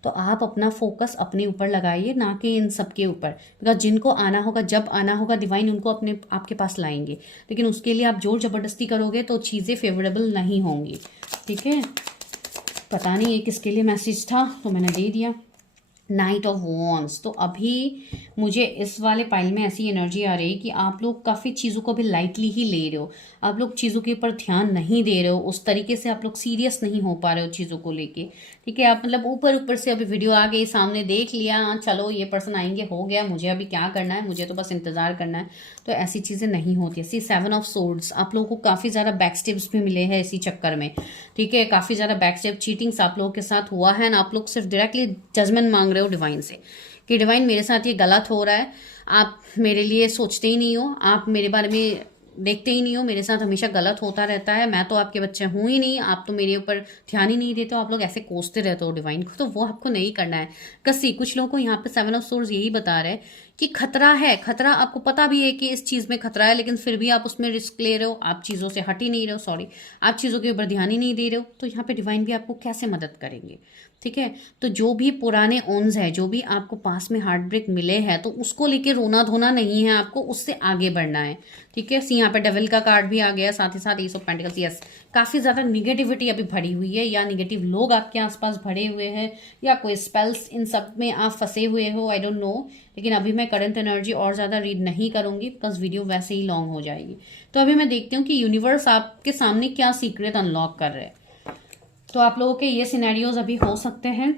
तो आप अपना फोकस अपने ऊपर लगाइए, ना कि इन सब के ऊपर, बिकॉज जिनको आना होगा, जब आना होगा, डिवाइन उनको अपने आपके पास लाएंगे। लेकिन उसके लिए आप जोर जबरदस्ती करोगे तो चीज़ें फेवरेबल नहीं होंगी, ठीक है। पता नहीं ये किसके लिए मैसेज था, तो मैंने दे दिया। Night of wands. तो अभी मुझे इस वाले पाइल में ऐसी एनर्जी आ रही है कि आप लोग काफ़ी चीज़ों को अभी लाइटली ही ले रहे हो, आप लोग चीज़ों के ऊपर ध्यान नहीं दे रहे हो, उस तरीके से आप लोग सीरियस नहीं हो पा रहे हो चीज़ों को लेके, ठीक है। आप मतलब ऊपर से अभी वीडियो आ गई, सामने देख लिया, चलो ये पर्सन आएंगे, हो गया, मुझे अभी क्या करना है, मुझे तो बस इंतज़ार करना है। तो ऐसी चीज़ें नहीं होती। ऐसी 7 ऑफ सोर्ड्स, आप लोगों को काफ़ी ज़्यादा बैक स्टेप्स भी मिले हैं इसी चक्कर में, ठीक है। काफ़ी ज़्यादा बैक स्टेप चीटिंग्स आप लोगों के साथ हुआ है ना। आप लोग सिर्फ डायरेक्टली जजमेंट मांग रहे हो डिवाइन से कि डिवाइन मेरे साथ ये गलत हो रहा है, आप मेरे लिए सोचते ही नहीं हो, आप मेरे बारे में देखते ही नहीं हो, मेरे साथ हमेशा गलत होता रहता है, मैं तो आपके बच्चे हूँ ही नहीं, आप तो मेरे ऊपर ध्यान ही नहीं देते हो, आप लोग ऐसे कोसते रहते हो डिवाइन को। तो वो आपको नहीं करना है। कसी कुछ लोगों को यहाँ पे 7 ऑफ सोर्ड्स यही बता रहे हैं कि खतरा है, खतरा आपको पता भी है कि इस चीज़ में खतरा है, लेकिन फिर भी आप उसमें रिस्क ले रहे हो, आप चीज़ों से हट ही नहीं रहे हो, सॉरी, आप चीज़ों के ऊपर ध्यान ही नहीं दे रहे हो। तो यहाँ पे डिवाइन भी आपको कैसे मदद करेंगे, ठीक है। तो जो भी पुराने ओन्स है, जो भी आपको पास में हार्ट ब्रेक मिले हैं, तो उसको लेके रोना धोना नहीं है, आपको उससे आगे बढ़ना है, ठीक है। यहाँ पे डेविल का कार्ड भी आ गया, साथ ही साथ एस ऑफ पेंटिकल्स। यस, काफ़ी ज़्यादा निगेटिविटी अभी भरी हुई है, या निगेटिव लोग आपके आसपास भरे हुए हैं, या कोई स्पेल्स, इन सब में आप फंसे हुए हो, आई डोंट नो। लेकिन अभी मैं करंट एनर्जी और ज़्यादा रीड नहीं करूंगी, बिकॉज वीडियो वैसे ही लॉन्ग हो जाएगी। तो अभी मैं देखती हूँ कि यूनिवर्स आपके सामने क्या सीक्रेट अनलॉक कर रहे हैं। तो आप लोगों के ये सिनेरियोज अभी हो सकते हैं,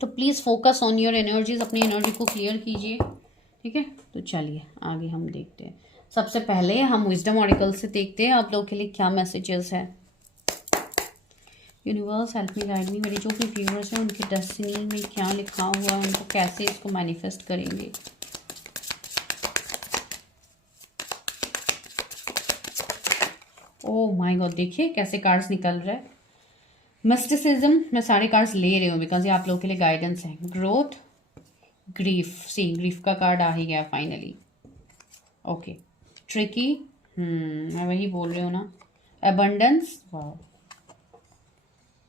तो please focus on your energies, अपनी एनर्जी को क्लियर कीजिए, ठीक है। तो चलिए आगे हम देखते हैं। सबसे पहले हम विजडम ऑरिकल से देखते हैं आप लोगों के लिए क्या मैसेजेस है। Universe help me, guide me, मेरे जो भी व्यूअर्स हैं उनकी डेस्टिनी में क्या लिखा हुआ है, उनको कैसे इसको मैनिफेस्ट करेंगे। ओह माय गॉड, देखिए कैसे कार्ड्स निकल रहे हैं। मिस्टिसिज्म, मैं सारे कार्ड्स ले रही हूँ बिकॉज ये आप लोगों के लिए गाइडेंस है। ग्रोथ, ग्रीफ, सी ग्रीफ का कार्ड आ ही गया फाइनली। ओके, ट्रिकी, मैं वही बोल रही हूँ ना। एबंडेंस, वाह,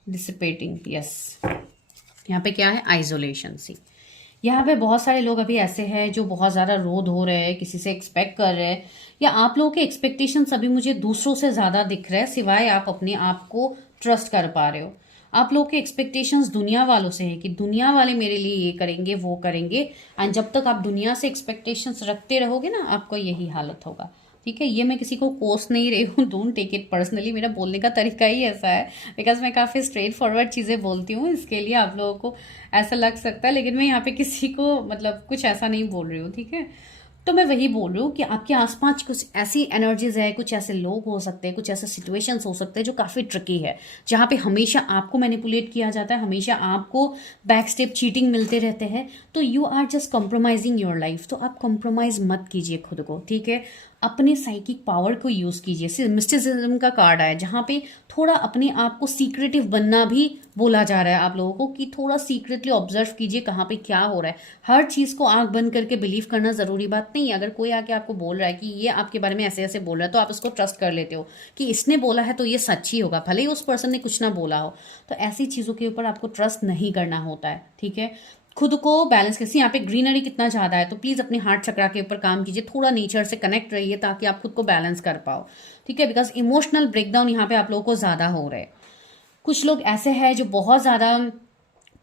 डिसिपेटिंग, यस। यहाँ पे क्या है, आइसोलेशन। सी यहाँ पे बहुत सारे लोग अभी ऐसे हैं जो बहुत ज़्यादा रो धो रहे हैं, किसी से एक्सपेक्ट कर रहे हैं, या आप लोगों के एक्सपेक्टेशंस अभी मुझे दूसरों से ज़्यादा दिख रहे हैं, सिवाय आप अपने आप को ट्रस्ट कर पा रहे हो। आप लोगों के एक्सपेक्टेशंस दुनिया वालों से है कि दुनिया वाले मेरे लिए ये करेंगे, वो करेंगे, एंड जब तक आप दुनिया से एक्सपेक्टेशंस रखते रहोगे ना, आपको यही हालत होगा, ठीक है। ये मैं किसी को कोस नहीं रही हूँ, डोंट टेक इट पर्सनली, मेरा बोलने का तरीका ही ऐसा है, बिकॉज मैं काफ़ी स्ट्रेट फॉरवर्ड चीज़ें बोलती हूँ, इसके लिए आप लोगों को ऐसा लग सकता है, लेकिन मैं यहाँ पे किसी को मतलब कुछ ऐसा नहीं बोल रही हूँ, ठीक है। तो मैं वही बोल रही हूँ कि आपके आसपास कुछ ऐसी एनर्जीज है, कुछ ऐसे लोग हो सकते हैं, कुछ ऐसे सिचुएशंस हो सकते हैं जो काफ़ी ट्रिकी है, जहाँ पे हमेशा आपको मैनिपुलेट किया जाता है, हमेशा आपको बैक स्टेप चीटिंग मिलते रहते हैं। तो you are just compromising your life. तो आप कॉम्प्रोमाइज़ मत कीजिए खुद को, ठीक है। अपने साइकिक पावर को यूज़ कीजिए। मिस्टिसिज्म का कार्ड आया, जहाँ पे थोड़ा अपने आप को सीक्रेटिव बनना भी बोला जा रहा है आप लोगों को, कि थोड़ा सीक्रेटली ऑब्जर्व कीजिए कहाँ पे क्या हो रहा है। हर चीज़ को आंख बंद करके बिलीव करना ज़रूरी बात नहीं है। अगर कोई आके आपको बोल रहा है कि ये आपके बारे में ऐसे ऐसे बोल रहा है, तो आप इसको ट्रस्ट कर लेते हो कि इसने बोला है तो ये सच ही होगा, भले ही उस पर्सन ने कुछ ना बोला हो। तो ऐसी चीज़ों के ऊपर आपको ट्रस्ट नहीं करना होता है, ठीक है। खुद को बैलेंस कैसे, यहाँ पे ग्रीनरी कितना ज़्यादा है, तो प्लीज़ अपने हार्ट चक्रा के ऊपर काम कीजिए, थोड़ा नेचर से कनेक्ट रहिए ताकि आप खुद को बैलेंस कर पाओ, ठीक है। बिकॉज इमोशनल ब्रेकडाउन यहाँ पे आप लोगों को ज़्यादा हो रहा है। कुछ लोग ऐसे हैं जो बहुत ज़्यादा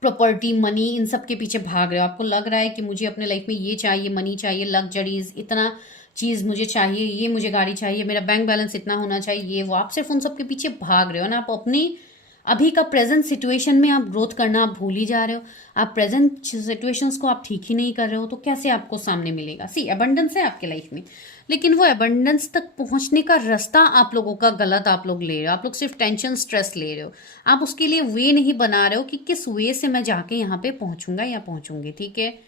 प्रॉपर्टी, मनी, इन सब के पीछे भाग रहे हो। आपको लग रहा है कि मुझे अपने लाइफ में ये चाहिए, मनी चाहिए, लग्जरीज, इतना चीज़ मुझे चाहिए, ये मुझे गाड़ी चाहिए, मेरा बैंक बैलेंस इतना होना चाहिए, ये वो। आप सिर्फ उन सब के पीछे भाग रहे हो ना। आप अपनी अभी का प्रेजेंट सिचुएशन में आप ग्रोथ करना आप भूल ही जा रहे हो। आप प्रेजेंट सिचुएशंस को आप ठीक ही नहीं कर रहे हो, तो कैसे आपको सामने मिलेगा। सी एबंडेंस है आपके लाइफ में, लेकिन वो एबंडेंस तक पहुंचने का रास्ता आप लोगों का गलत आप लोग ले रहे हो। आप लोग सिर्फ टेंशन, स्ट्रेस ले रहे हो। आप उसके लिए वे नहीं बना रहे हो कि किस वे से मैं जाके यहाँ पे पहुंचूंगा या पहुंचूंगी, ठीक है।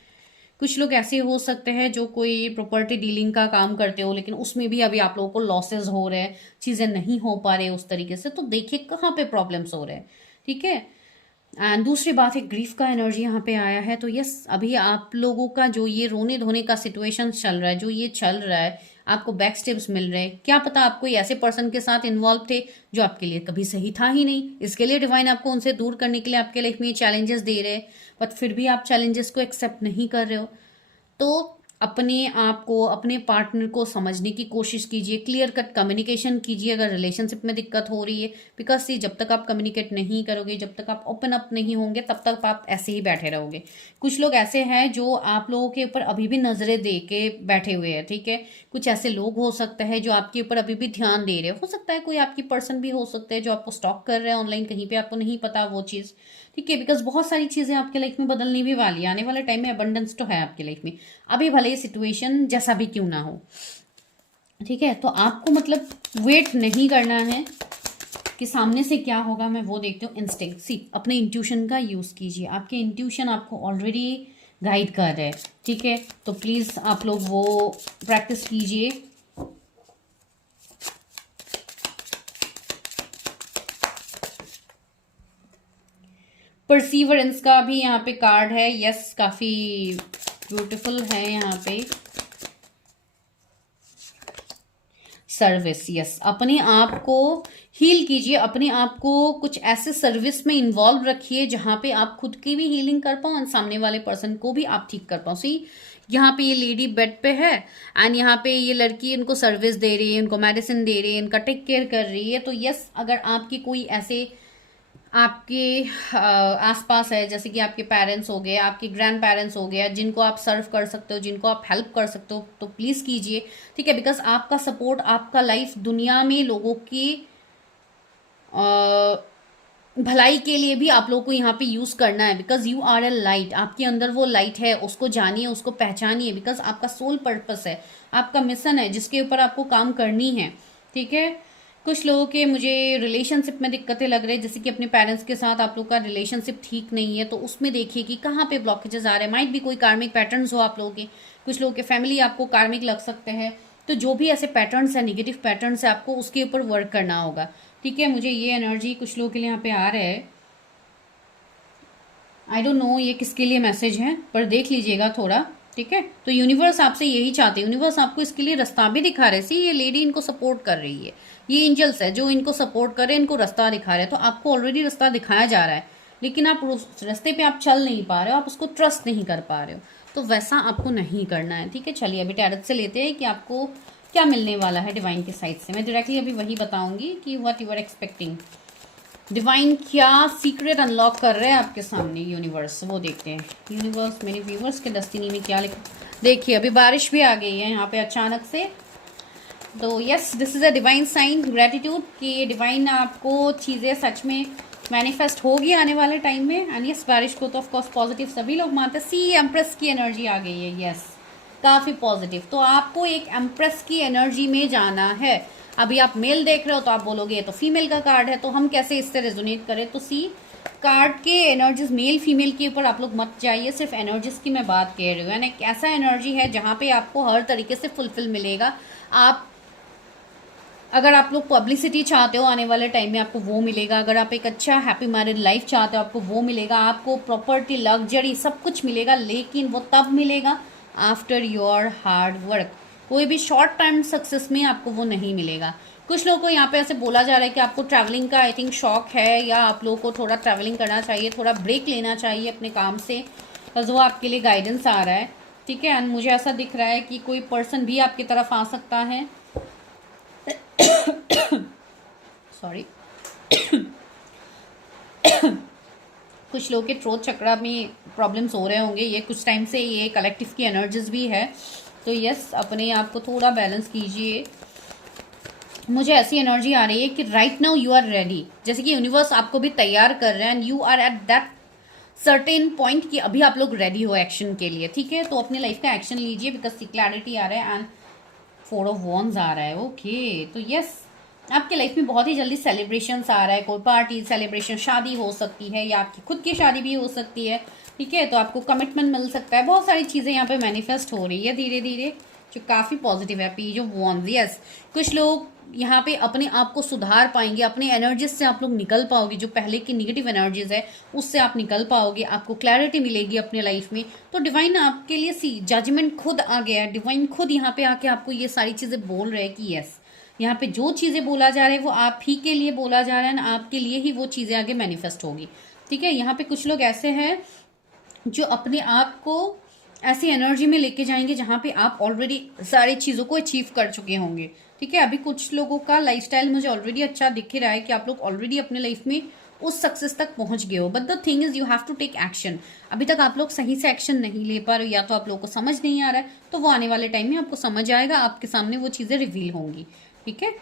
कुछ लोग ऐसे हो सकते हैं जो कोई प्रॉपर्टी डीलिंग का काम करते हो, लेकिन उसमें भी अभी आप लोगों को लॉसेस हो रहे हैं, चीज़ें नहीं हो पा रही उस तरीके से। तो देखिए कहाँ पे प्रॉब्लम्स हो रहे हैं, ठीक है। एंड दूसरी बात है, ग्रीफ का एनर्जी यहाँ पे आया है। तो यस, अभी आप लोगों का जो ये रोने धोने का सिचुएशन चल रहा है, जो ये चल रहा है, आपको बैक स्टेप्स मिल रहे हैं। क्या पता आप कोई ऐसे पर्सन के साथ इन्वॉल्व थे जो आपके लिए कभी सही था ही नहीं, इसके लिए डिवाइन आपको उनसे दूर करने के लिए आपके लाइफ में चैलेंजेस दे रहे हैं, बट फिर भी आप चैलेंजेस को एक्सेप्ट नहीं कर रहे हो। तो अपने आप को, अपने पार्टनर को समझने की कोशिश कीजिए, क्लियर कट कम्युनिकेशन कीजिए अगर रिलेशनशिप में दिक्कत हो रही है। बिकॉज सी, जब तक आप कम्युनिकेट नहीं करोगे, जब तक आप ओपन अप नहीं होंगे, तब तक आप ऐसे ही बैठे रहोगे। कुछ लोग ऐसे हैं जो आप लोगों के ऊपर अभी भी नजरें दे के बैठे हुए हैं, ठीक है। कुछ ऐसे लोग हो सकते हैं जो आपके ऊपर अभी भी ध्यान दे रहे हो सकता है कोई आपकी पर्सन भी हो सकते हैं जो आपको स्टॉक कर रहे हैं ऑनलाइन, कहीं पे आपको नहीं पता वो चीज़, ठीक है। बिकॉज बहुत सारी चीज़ें आपके लाइफ में बदलनी भी वाली है, आने वाले टाइम में अबंडेंस तो है आपकी लाइफ में, अभी भले सिचुएशन जैसा भी क्यों ना हो, ठीक है। तो आपको मतलब वेट नहीं करना है कि सामने से क्या होगा, मैं वो देखती हूँ। इंस्टिंक्ट, सी, अपने इंट्यूशन का यूज़ कीजिए, आपके इंट्यूशन आपको ऑलरेडी गाइड कर रहे हैं, ठीक है। तो प्लीज़ आप लोग वो प्रैक्टिस कीजिए। परसीवरेंस का भी यहाँ पे कार्ड है, यस, काफी ब्यूटीफुल है यहाँ पे। सर्विस, यस, अपने आप को हील कीजिए, अपने आप को कुछ ऐसे सर्विस में इन्वॉल्व रखिए जहां पे आप खुद की भी हीलिंग कर पाओ और सामने वाले पर्सन को भी आप ठीक कर पाओ। सी, यहाँ पे ये लेडी बेड पे है एंड यहाँ पे ये लड़की इनको सर्विस दे रही है, इनको मेडिसिन दे रही है, इनका टेक केयर कर रही है। तो यस, अगर आपकी कोई ऐसे आपके आसपास है, जैसे कि आपके पेरेंट्स हो गए, आपके ग्रैंड पेरेंट्स हो गया, जिनको आप सर्व कर सकते हो, जिनको आप हेल्प कर सकते हो, तो प्लीज कीजिए, ठीक है। बिकॉज आपका सपोर्ट, आपका लाइफ दुनिया में लोगों की भलाई के लिए भी आप लोगों को यहाँ पे यूज करना है। Because you are a light, आपके अंदर वो लाइट है, उसको जानिए, उसको पहचानिए। बिकॉज आपका सोल पर्पस है, आपका मिशन है जिसके ऊपर आपको काम करनी है, ठीक है। कुछ लोगों के मुझे रिलेशनशिप में दिक्कतें लग रही है, जैसे कि अपने पेरेंट्स के साथ आप लोग का रिलेशनशिप ठीक नहीं है, तो उसमें देखिए कि कहाँ पे ब्लॉकेजेस आ रहे हैं। माइट भी कोई कार्मिक पैटर्न्स हो आप लोगों के, कुछ लोगों के फैमिली आपको कार्मिक लग सकते हैं। तो जो भी ऐसे पैटर्न्स है, नेगेटिव पैटर्न्स है, आपको उसके ऊपर वर्क करना होगा, ठीक है। मुझे ये एनर्जी कुछ लोगों के लिए यहाँ पे आ रहा है। आई डोंट नो ये किसके लिए मैसेज है, पर देख लीजिएगा थोड़ा, ठीक है। तो यूनिवर्स आपसे यही चाहते हैं, यूनिवर्स आपको इसके लिए रास्ता भी दिखा रहे। सी, ये लेडी इनको सपोर्ट कर रही है, ये एंजल्स है जो इनको सपोर्ट कर रहे हैं, इनको रास्ता दिखा रहे हैं। तो आपको ऑलरेडी रास्ता दिखाया जा रहा है, लेकिन आप उस रास्ते पे आप चल नहीं पा रहे हो, आप उसको ट्रस्ट नहीं कर पा रहे हो। तो वैसा आपको नहीं करना है, ठीक है। चलिए अभी टैरट से लेते हैं कि आपको क्या मिलने वाला है डिवाइन के साइड से। मैं डायरेक्टली अभी वही बताऊंगी कि what you are expecting. Divine क्या सीक्रेट अनलॉक कर रहे हैं आपके सामने यूनिवर्स, वो देखते हैं। यूनिवर्स मेरे व्यूवर्स के डेस्टिनी में क्या लिखा। देखिए अभी बारिश भी आ गई है यहाँ पे अचानक से। तो yes, this is a divine sign, gratitude कि डिवाइन आपको चीज़ें सच में मैनिफेस्ट होगी आने वाले टाइम में। एंड यस, बारिश को तो ऑफकोर्स पॉजिटिव सभी लोग मानते हैं। सी, एम्प्रेस की एनर्जी आ गई है, यस, काफ़ी पॉजिटिव। तो आपको एक एम्प्रेस की एनर्जी में जाना है। अभी आप मेल देख रहे हो तो आप बोलोगे ये तो फीमेल का कार्ड है, तो हम कैसे इससे रेजोनेट करें। तो सी, कार्ड के एनर्जीज मेल फीमेल के ऊपर आप लोग मत जाइए, सिर्फ एनर्जीज की मैं बात कह रही हूँ। यानी एक ऐसा एनर्जी है जहाँ पे आपको हर तरीके से फुलफिल मिलेगा। आप अगर आप लोग पब्लिसिटी चाहते हो आने वाले टाइम में, आपको वो मिलेगा। अगर आप एक अच्छा हैप्पी मैरिड लाइफ चाहते हो, आपको वो मिलेगा। आपको प्रॉपर्टी, लग्जरी, सब कुछ मिलेगा, लेकिन वो तब मिलेगा आफ्टर योर हार्ड वर्क। कोई भी शॉर्ट टर्म सक्सेस में आपको वो नहीं मिलेगा। कुछ लोगों को यहाँ पे ऐसे बोला जा रहा है कि आपको ट्रैवलिंग का आई थिंक शौक है, या आप लोगों को थोड़ा ट्रैवलिंग करना चाहिए, थोड़ा ब्रेक लेना चाहिए अपने काम से, बिकॉज वो आपके लिए गाइडेंस आ रहा है, ठीक है। एंड मुझे ऐसा दिख रहा है कि कोई पर्सन भी आपकी तरफ आ सकता है। सॉरी कुछ लोगों के थ्रोट चक्रा में प्रॉब्लम्स हो रहे होंगे, ये कुछ टाइम से ये कलेक्टिव की एनर्जीज भी है। तो यस, अपने आप को थोड़ा बैलेंस कीजिए। मुझे ऐसी एनर्जी आ रही है कि right now you are ready, जैसे कि यूनिवर्स आपको भी तैयार कर रहे हैं and you are at that certain point कि अभी आप लोग रेडी हो एक्शन के लिए, ठीक है। तो अपने लाइफ का एक्शन लीजिए, बिकॉज क्लैरिटी आ रहा है एंड 4 ऑफ वॉन्ड्स आ रहा है, ओके। तो यस, आपके लाइफ में बहुत ही जल्दी सेलिब्रेशंस आ रहा है, कोई पार्टी, सेलिब्रेशन, शादी हो सकती है, या आपकी खुद की शादी भी हो सकती है। ठीक है, तो आपको कमिटमेंट मिल सकता है, बहुत सारी चीजें यहाँ पे मैनिफेस्ट हो रही है धीरे धीरे, जो काफी पॉजिटिव है। पेज ऑफ वॉन्ड्स, यस, कुछ लोग यहाँ पे अपने आप को सुधार पाएंगे, अपनी एनर्जीज से आप लोग निकल पाओगे, जो पहले की निगेटिव एनर्जीज है उससे आप निकल पाओगे, आपको क्लैरिटी मिलेगी अपने लाइफ में। तो डिवाइन आपके लिए सी जजमेंट खुद आ गया है, डिवाइन खुद यहाँ पे आके आपको ये सारी चीजें बोल रहे हैं कि यस, यहाँ पे जो चीजें बोला जा रहा है वो आप ही के लिए बोला जा रहा है ना, आपके लिए ही वो चीजें आगे मैनिफेस्ट होगी। ठीक है, यहाँ पे कुछ लोग ऐसे हैं जो अपने आप को ऐसी एनर्जी में लेके जाएंगे जहां पे आप ऑलरेडी सारी चीजों को अचीव कर चुके होंगे। ठीक है, अभी कुछ लोगों का लाइफस्टाइल मुझे ऑलरेडी अच्छा दिख रहा है कि आप लोग ऑलरेडी अपने लाइफ में उस सक्सेस तक पहुंच गए हो, but the thing is you have to take action. अभी तक आप लोग सही से एक्शन नहीं ले पा रहे, या तो आप लोगों को समझ नहीं आ रहा है, तो वो आने वाले टाइम में आपको समझ आएगा, आपके सामने वो चीजें रिवील होंगी। ठीक है,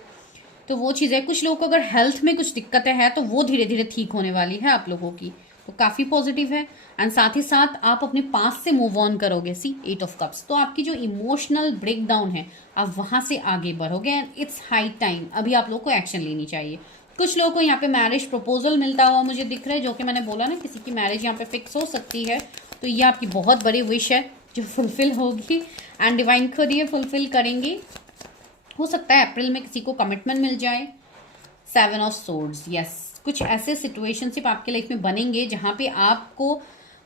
तो वो चीज़ें, कुछ लोगों को अगर हेल्थ में कुछ दिक्कतें हैं तो वो धीरे धीरे ठीक होने वाली है आप लोगों की, तो काफ़ी पॉजिटिव है। एंड साथ ही साथ आप अपने पास से मूव ऑन करोगे, सी 8 ऑफ कप्स, तो आपकी जो इमोशनल ब्रेकडाउन है आप वहां से आगे बढ़ोगे, एंड इट्स हाई टाइम, अभी आप लोग को एक्शन लेनी चाहिए। कुछ लोगों को यहाँ पे मैरिज प्रपोजल मिलता हुआ मुझे दिख रहा है, जो कि मैंने बोला ना किसी की मैरिज यहाँ पे फिक्स हो सकती है, तो ये आपकी बहुत बड़ी विश है जो फुलफिल होगी, एंड डिवाइन खुद ये फुलफिल करेंगी। हो सकता है अप्रैल में किसी को कमिटमेंट मिल जाए। 7 ऑफ सोर्ड्स, यस, कुछ ऐसे सिचुएशनशिप आपके लाइफ में बनेंगे जहां पे आपको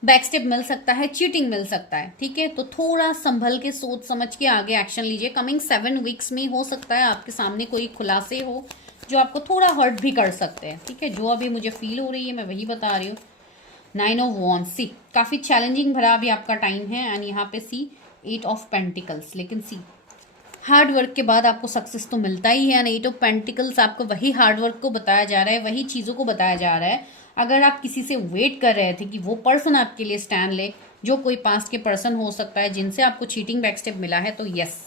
बैकस्टेप मिल सकता है, चीटिंग मिल सकता है। ठीक है, तो थोड़ा संभल के सोच समझ के आगे एक्शन लीजिए। कमिंग 7 वीक्स में हो सकता है आपके सामने कोई खुलासे हो जो आपको थोड़ा हर्ट भी कर सकते हैं। ठीक है, जो अभी मुझे फील हो रही है मैं वही बता रही हूँ। 9 ऑफ वॉन्ड्स, सी काफी चैलेंजिंग भरा अभी आपका टाइम है, एंड यहाँ पे सी 8 ऑफ पेंटिकल्स, लेकिन सी हार्ड वर्क के बाद आपको सक्सेस तो मिलता ही है। 8 ऑफ पेंटिकल्स आपको वही हार्ड वर्क को बताया जा रहा है, वही चीज़ों को बताया जा रहा है। अगर आप किसी से वेट कर रहे थे कि वो पर्सन आपके लिए स्टैंड ले, जो कोई पास्ट के पर्सन हो सकता है जिनसे आपको चीटिंग बैकस्टेप मिला है, तो यस,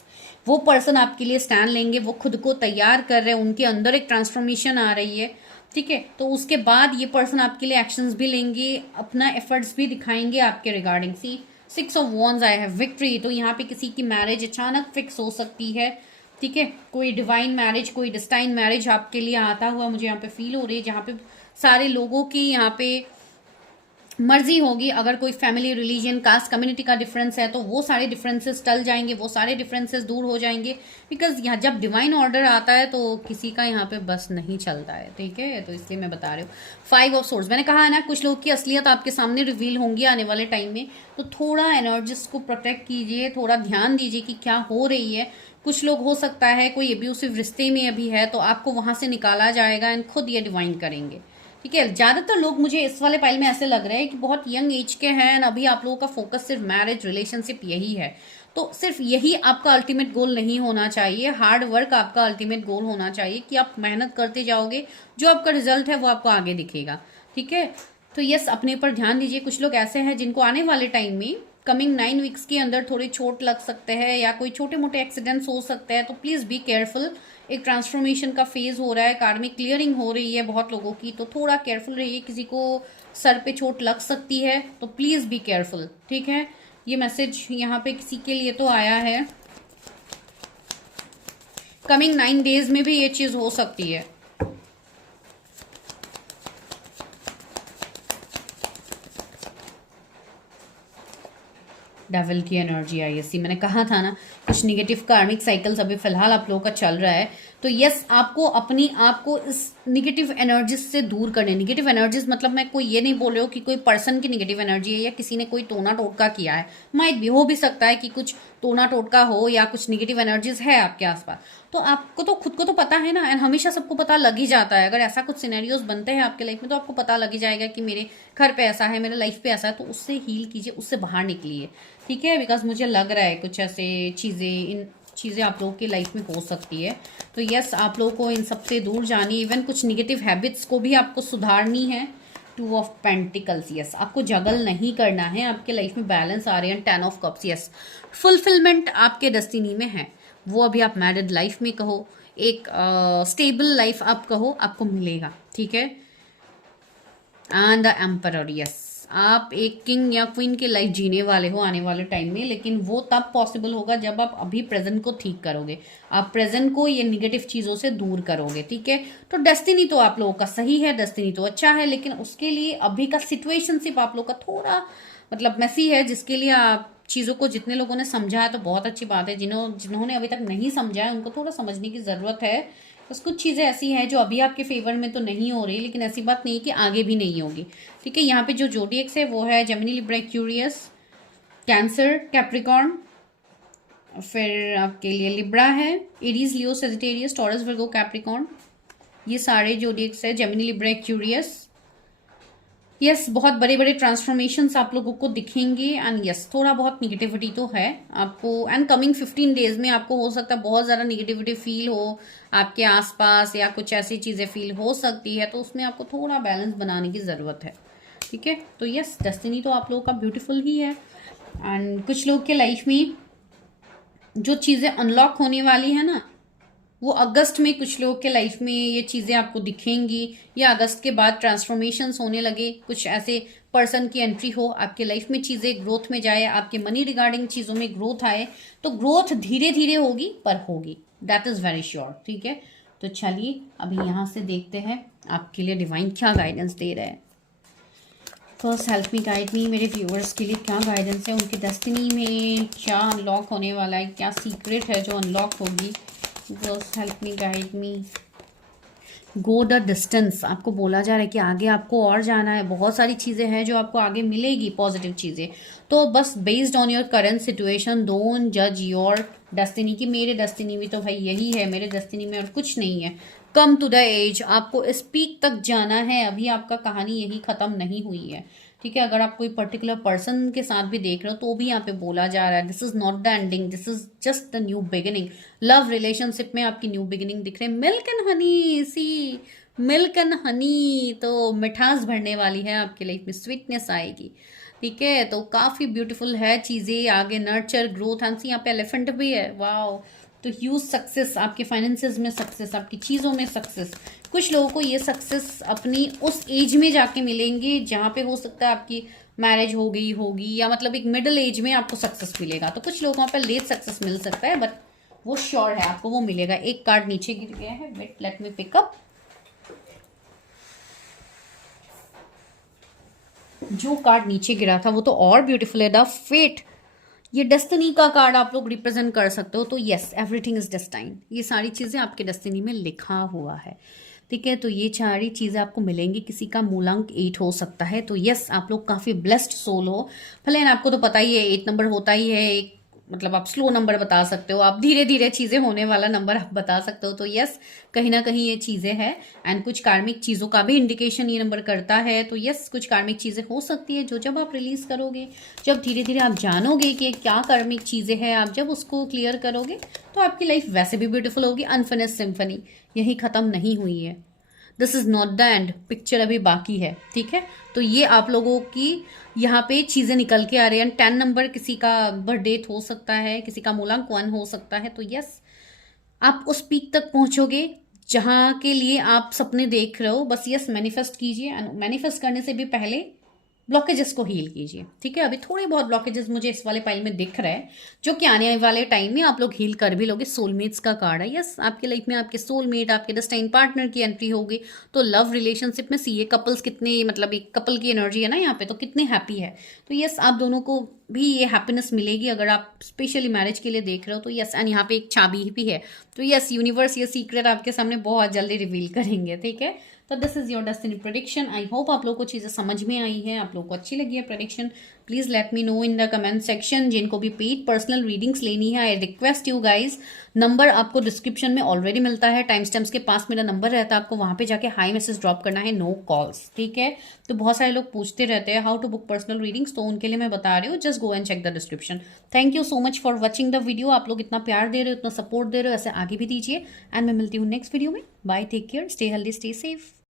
वो पर्सन आपके लिए स्टैंड लेंगे, वो खुद को तैयार कर रहे हैं, उनके अंदर एक ट्रांसफॉर्मेशन आ रही है। ठीक है, तो उसके बाद ये पर्सन आपके लिए एक्शंस भी लेंगे, अपना एफर्ट्स भी दिखाएंगे आपके regarding. See 6 of wands I have victory, तो यहाँ पे किसी की मैरिज अचानक फिक्स हो सकती है। ठीक है, कोई डिवाइन मैरिज, कोई डिस्टाइन मैरिज आपके लिए आता हुआ मुझे यहाँ पे फील हो रही है, जहाँ पे सारे लोगों की यहाँ पे मर्जी होगी। अगर कोई फैमिली, रिलीजन, कास्ट, कम्युनिटी का डिफरेंस है तो वो सारे डिफरेंसेस टल जाएंगे, वो सारे डिफरेंसेस दूर हो जाएंगे, बिकॉज यहाँ जब डिवाइन ऑर्डर आता है तो किसी का यहाँ पे बस नहीं चलता है। ठीक है, तो इसलिए मैं बता रही हूँ। 5 ऑफ सोर्ड्स, मैंने कहा है ना कुछ लोग की असलियत आपके सामने रिवील होंगी आने वाले टाइम में, तो थोड़ा एनर्जीज को प्रोटेक्ट कीजिए, थोड़ा ध्यान दीजिए कि क्या हो रही है। कुछ लोग हो सकता है कोई एब्यूसिव रिश्ते में अभी है, तो आपको वहां से निकाला जाएगा, एंड खुद ये डिवाइन करेंगे। ठीक है, ज्यादातर लोग मुझे इस वाले पाइल में ऐसे लग रहे हैं कि बहुत यंग एज के हैं, अभी आप लोगों का फोकस सिर्फ मैरिज, रिलेशनशिप यही है। तो सिर्फ यही आपका अल्टीमेट गोल नहीं होना चाहिए, हार्ड वर्क आपका अल्टीमेट गोल होना चाहिए, कि आप मेहनत करते जाओगे, जो आपका रिजल्ट है वो आपको आगे दिखेगा। ठीक है, तो यस, अपने पर ध्यान दीजिए। कुछ लोग ऐसे हैं जिनको आने वाले टाइम में कमिंग 9 वीक्स के अंदर थोड़ी चोट लग सकते हैं, या कोई छोटे मोटे एक्सीडेंट्स हो सकते हैं, तो प्लीज बी केयरफुल। एक ट्रांसफॉर्मेशन का फेज हो रहा है, कार्मिक क्लियरिंग हो रही है बहुत लोगों की, तो थोड़ा केयरफुल रहिए। किसी को सर पे चोट लग सकती है, तो प्लीज बी केयरफुल। ठीक है, ये मैसेज यहाँ पे किसी के लिए तो आया है। कमिंग 9 डेज में भी ये चीज हो सकती है। डेविल की एनर्जी आई है। सी मैंने कहा था ना कुछ निगेटिव कार्मिक साइकिल्स अभी फिलहाल आप लोगों का चल रहा है, तो यस, आपको अपनी आप को इस निगेटिव एनर्जीज से दूर करने। निगेटिव एनर्जीज मतलब मैं कोई ये नहीं बोल रही हूँ कि कोई पर्सन की निगेटिव एनर्जी है या किसी ने कोई टोना टोटका किया है, माइट भी हो भी सकता है कि कुछ टोना टोटका हो या कुछ निगेटिव एनर्जीज है आपके आसपास, तो आपको तो खुद को तो पता है ना, एंड हमेशा सबको पता लग ही जाता है। अगर ऐसा कुछ सिनेरियोज बनते हैं आपके लाइफ में तो आपको पता लग ही जाएगा कि मेरे घर पे ऐसा है, मेरे लाइफ पे ऐसा है, तो उससे हील कीजिए, उससे बाहर निकलिए। ठीक है, बिकॉज मुझे लग रहा है कुछ ऐसे चीज़ें आप लोगों की लाइफ में हो सकती है, तो यस, आप लोगों को इन सब से दूर जानी, इवन कुछ निगेटिव हैबिट्स को भी आपको सुधारनी है। 2 ऑफ पेंटिकल्स, यस, आपको जगल नहीं करना है, आपके लाइफ में बैलेंस आ रहे हैं। 10 ऑफ कप्स, यस, फुलफिलमेंट आपके डेस्टिनी में है, वो अभी आप मैरिड लाइफ में कहो, एक स्टेबल लाइफ आप कहो, आपको मिलेगा। ठीक है, एंड द एम्परर, यस, आप एक किंग या क्वीन की लाइफ जीने वाले हो आने वाले टाइम में, लेकिन वो तब पॉसिबल होगा जब आप अभी प्रेजेंट को ठीक करोगे, आप प्रेजेंट को ये निगेटिव चीजों से दूर करोगे। ठीक है, तो डेस्टिनी तो आप लोगों का सही है, डेस्टिनी तो अच्छा है, लेकिन उसके लिए अभी का सिचुएशनशिप आप लोग का थोड़ा मतलब मेसी है, जिसके लिए आप चीज़ों को जितने लोगों ने समझा है तो बहुत अच्छी बात है, जिन्होंने अभी तक नहीं समझा है उनको थोड़ा समझने की ज़रूरत है। बस कुछ चीज़ें ऐसी हैं जो अभी आपके फेवर में तो नहीं हो रही, लेकिन ऐसी बात नहीं है कि आगे भी नहीं होगी। ठीक है, यहाँ पे जो जोडिएक्स है वो है Gemini, Libra, Aquarius, cancer, Capricorn. फिर आपके लिए लिब्रा है, एरीज, लियो, सेजिटेरियस, टॉरस, वर्गो, कैप्रिकॉर्न। ये सारे जोडिएक्स है, जेमिनी, लिब्रा, एक्वेरियस। यस, बहुत बड़े बड़े ट्रांसफॉर्मेशंस आप लोगों को दिखेंगे एंड यस थोड़ा बहुत निगेटिविटी तो है आपको, एंड कमिंग 15 डेज में आपको हो सकता है बहुत ज़्यादा निगेटिविटी फील हो आपके आसपास, या कुछ ऐसी चीज़ें फील हो सकती है, तो उसमें आपको थोड़ा बैलेंस बनाने की ज़रूरत है। ठीक है, तो यस डेस्टिनी तो आप लोगों का ब्यूटीफुल ही है। एंड कुछ लोग के लाइफ में जो चीज़ें अनलॉक होने वाली है ना, वो अगस्त में कुछ लोगों के लाइफ में ये चीज़ें आपको दिखेंगी, या अगस्त के बाद ट्रांसफॉर्मेशंस होने लगे, कुछ ऐसे पर्सन की एंट्री हो आपके लाइफ में, चीज़ें ग्रोथ में जाए, आपके मनी रिगार्डिंग चीज़ों में ग्रोथ आए, तो ग्रोथ धीरे धीरे होगी पर होगी, दैट इज़ वेरी श्योर। ठीक है, तो चलिए अभी यहाँ से देखते हैं आपके लिए डिवाइन क्या गाइडेंस दे रहा है। First help me guide me, मेरे व्यूअर्स के लिए क्या गाइडेंस है, उनकी डेस्टिनी में क्या अनलॉक होने वाला है, क्या सीक्रेट है जो अनलॉक होगी। First help me guide me, go the distance. आपको बोला जा रहा है कि आगे आपको और जाना है, बहुत सारी चीज़ें हैं जो आपको आगे मिलेगी, पॉजिटिव चीज़ें। तो बस based on your current situation don't जज योर डेस्टिनी कि मेरे डेस्टिनी में तो भाई यही है, मेरे डेस्टिनी में और कुछ नहीं है। कम टू द एज, आपको इस पीक तक जाना है, अभी आपका कहानी यही ख़त्म नहीं हुई है। ठीक है, अगर आप कोई पर्टिकुलर पर्सन के साथ भी देख रहे हो तो भी यहाँ पे बोला जा रहा है this is not the ending, this is just the new beginning. Love relationship में आपकी न्यू बिगिनिंग दिख रहे हैं। Milk and honey, see milk and honey, तो मिठास भरने वाली है आपके लाइफ में, स्वीटनेस आएगी। ठीक है, तो काफ़ी ब्यूटीफुल है चीज़ें आगे, नर्चर, ग्रोथ। एंड सी यहाँ पे एलिफेंट भी है, वाओ। तो ह्यूज सक्सेस, आपके फाइनेंसेस में सक्सेस, आपकी चीज़ों में सक्सेस। कुछ लोगों को ये सक्सेस अपनी उस एज में जाके मिलेंगे जहाँ पे हो सकता है आपकी मैरिज हो गई होगी, या मतलब एक मिडिल एज में आपको सक्सेस मिलेगा। तो कुछ लोगों पे लेट सक्सेस मिल सकता है, बट वो श्योर है आपको वो मिलेगा। एक कार्ड नीचे गिर गया है, wait let me pick up. जो कार्ड नीचे गिरा था वो तो और ब्यूटीफुल है, द फेट। ये डेस्टिनी का कार्ड आप लोग रिप्रेजेंट कर सकते हो। तो यस, एवरीथिंग इज डेस्टाइन, ये सारी चीज़ें आपके डेस्टिनी में लिखा हुआ है। ठीक है, तो ये सारी चीज़ें आपको मिलेंगी। किसी का मूलांक 8 हो सकता है, तो यस आप लोग काफ़ी ब्लेस्ड सोल हो। भले आपको तो पता ही है 8 नंबर होता ही है एक, मतलब आप स्लो नंबर बता सकते हो, आप धीरे धीरे चीज़ें होने वाला नंबर आप बता सकते हो। तो यस, कहीं ना कहीं ये चीज़ें हैं, एंड कुछ कार्मिक चीज़ों का भी इंडिकेशन ये नंबर करता है। तो यस, कुछ कार्मिक चीज़ें हो सकती है जो जब आप रिलीज करोगे, जब धीरे धीरे आप जानोगे कि क्या कार्मिक चीज़ें हैं, आप जब उसको क्लियर करोगे तो आपकी लाइफ वैसे भी ब्यूटीफुल होगी। अनफिनिश्ड सिम्फनी यही ख़त्म नहीं हुई है, this is not the end, picture अभी बाकी है। ठीक है, तो ये आप लोगों की यहाँ पे चीज़ें निकल के आ रही हैं। 10 नंबर किसी का बर्थ डेट हो सकता है, किसी का मूलांक 1 हो सकता है। तो यस, आप उस पीक तक पहुँचोगे जहाँ के लिए आप सपने देख रहे हो। बस यस, मैनिफेस्ट कीजिए, एंड मैनिफेस्ट करने से भी पहले ब्लॉकेजेस को हील कीजिए। ठीक है, अभी थोड़े बहुत ब्लॉकेजेस मुझे इस वाले पाइल में दिख रहे हैं, जो कि आने वाले टाइम में आप लोग हील कर भी लोगे। सोलमेट्स का कार्ड है, यस आपके लाइफ में आपके सोलमेट, आपके डेस्टाइन पार्टनर की एंट्री होगी। तो लव रिलेशनशिप में सीए कपल्स कितने, मतलब एक कपल की एनर्जी है ना यहाँ पे, तो कितने हैप्पी है। तो यस, आप दोनों को भी ये हैप्पीनेस मिलेगी अगर आप स्पेशली मैरिज के लिए देख रहे हो। तो यस, एंड यहाँ पे एक चाबी भी है। तो यस, यूनिवर्स ये सीक्रेट आपके सामने बहुत जल्दी रिवील करेंगे। ठीक है, तो this is your destiny prediction. I hope आप लोग को चीज़ें समझ में आई हैं, आप लोग को अच्छी लगी है prediction. Please let me know in the comment section. जिनको भी पेड पर्सनल रीडिंग्स लेनी है, I request you guys, number आपको डिस्क्रिप्शन में ऑलरेडी मिलता है, टाइम स्टैम्प्स के पास मेरा नंबर रहता है, आपको वहाँ पे जाके हाई मैसेज ड्रॉप करना है, नो कॉल्स। ठीक है, तो बहुत सारे लोग पूछते रहते हैं how to book personal readings, तो उनके लिए मैं बता रही हूँ, just go and check the description. Thank you so much for watching the video. आप लोग इतना प्यार दे रहे हो, इतना सपोर्ट दे रहे हो, ऐसे आगे भी दीजिए। एंड मैं मिलती हूँ नेक्स्ट वीडियो में। Bye, take care, stay healthy, stay safe.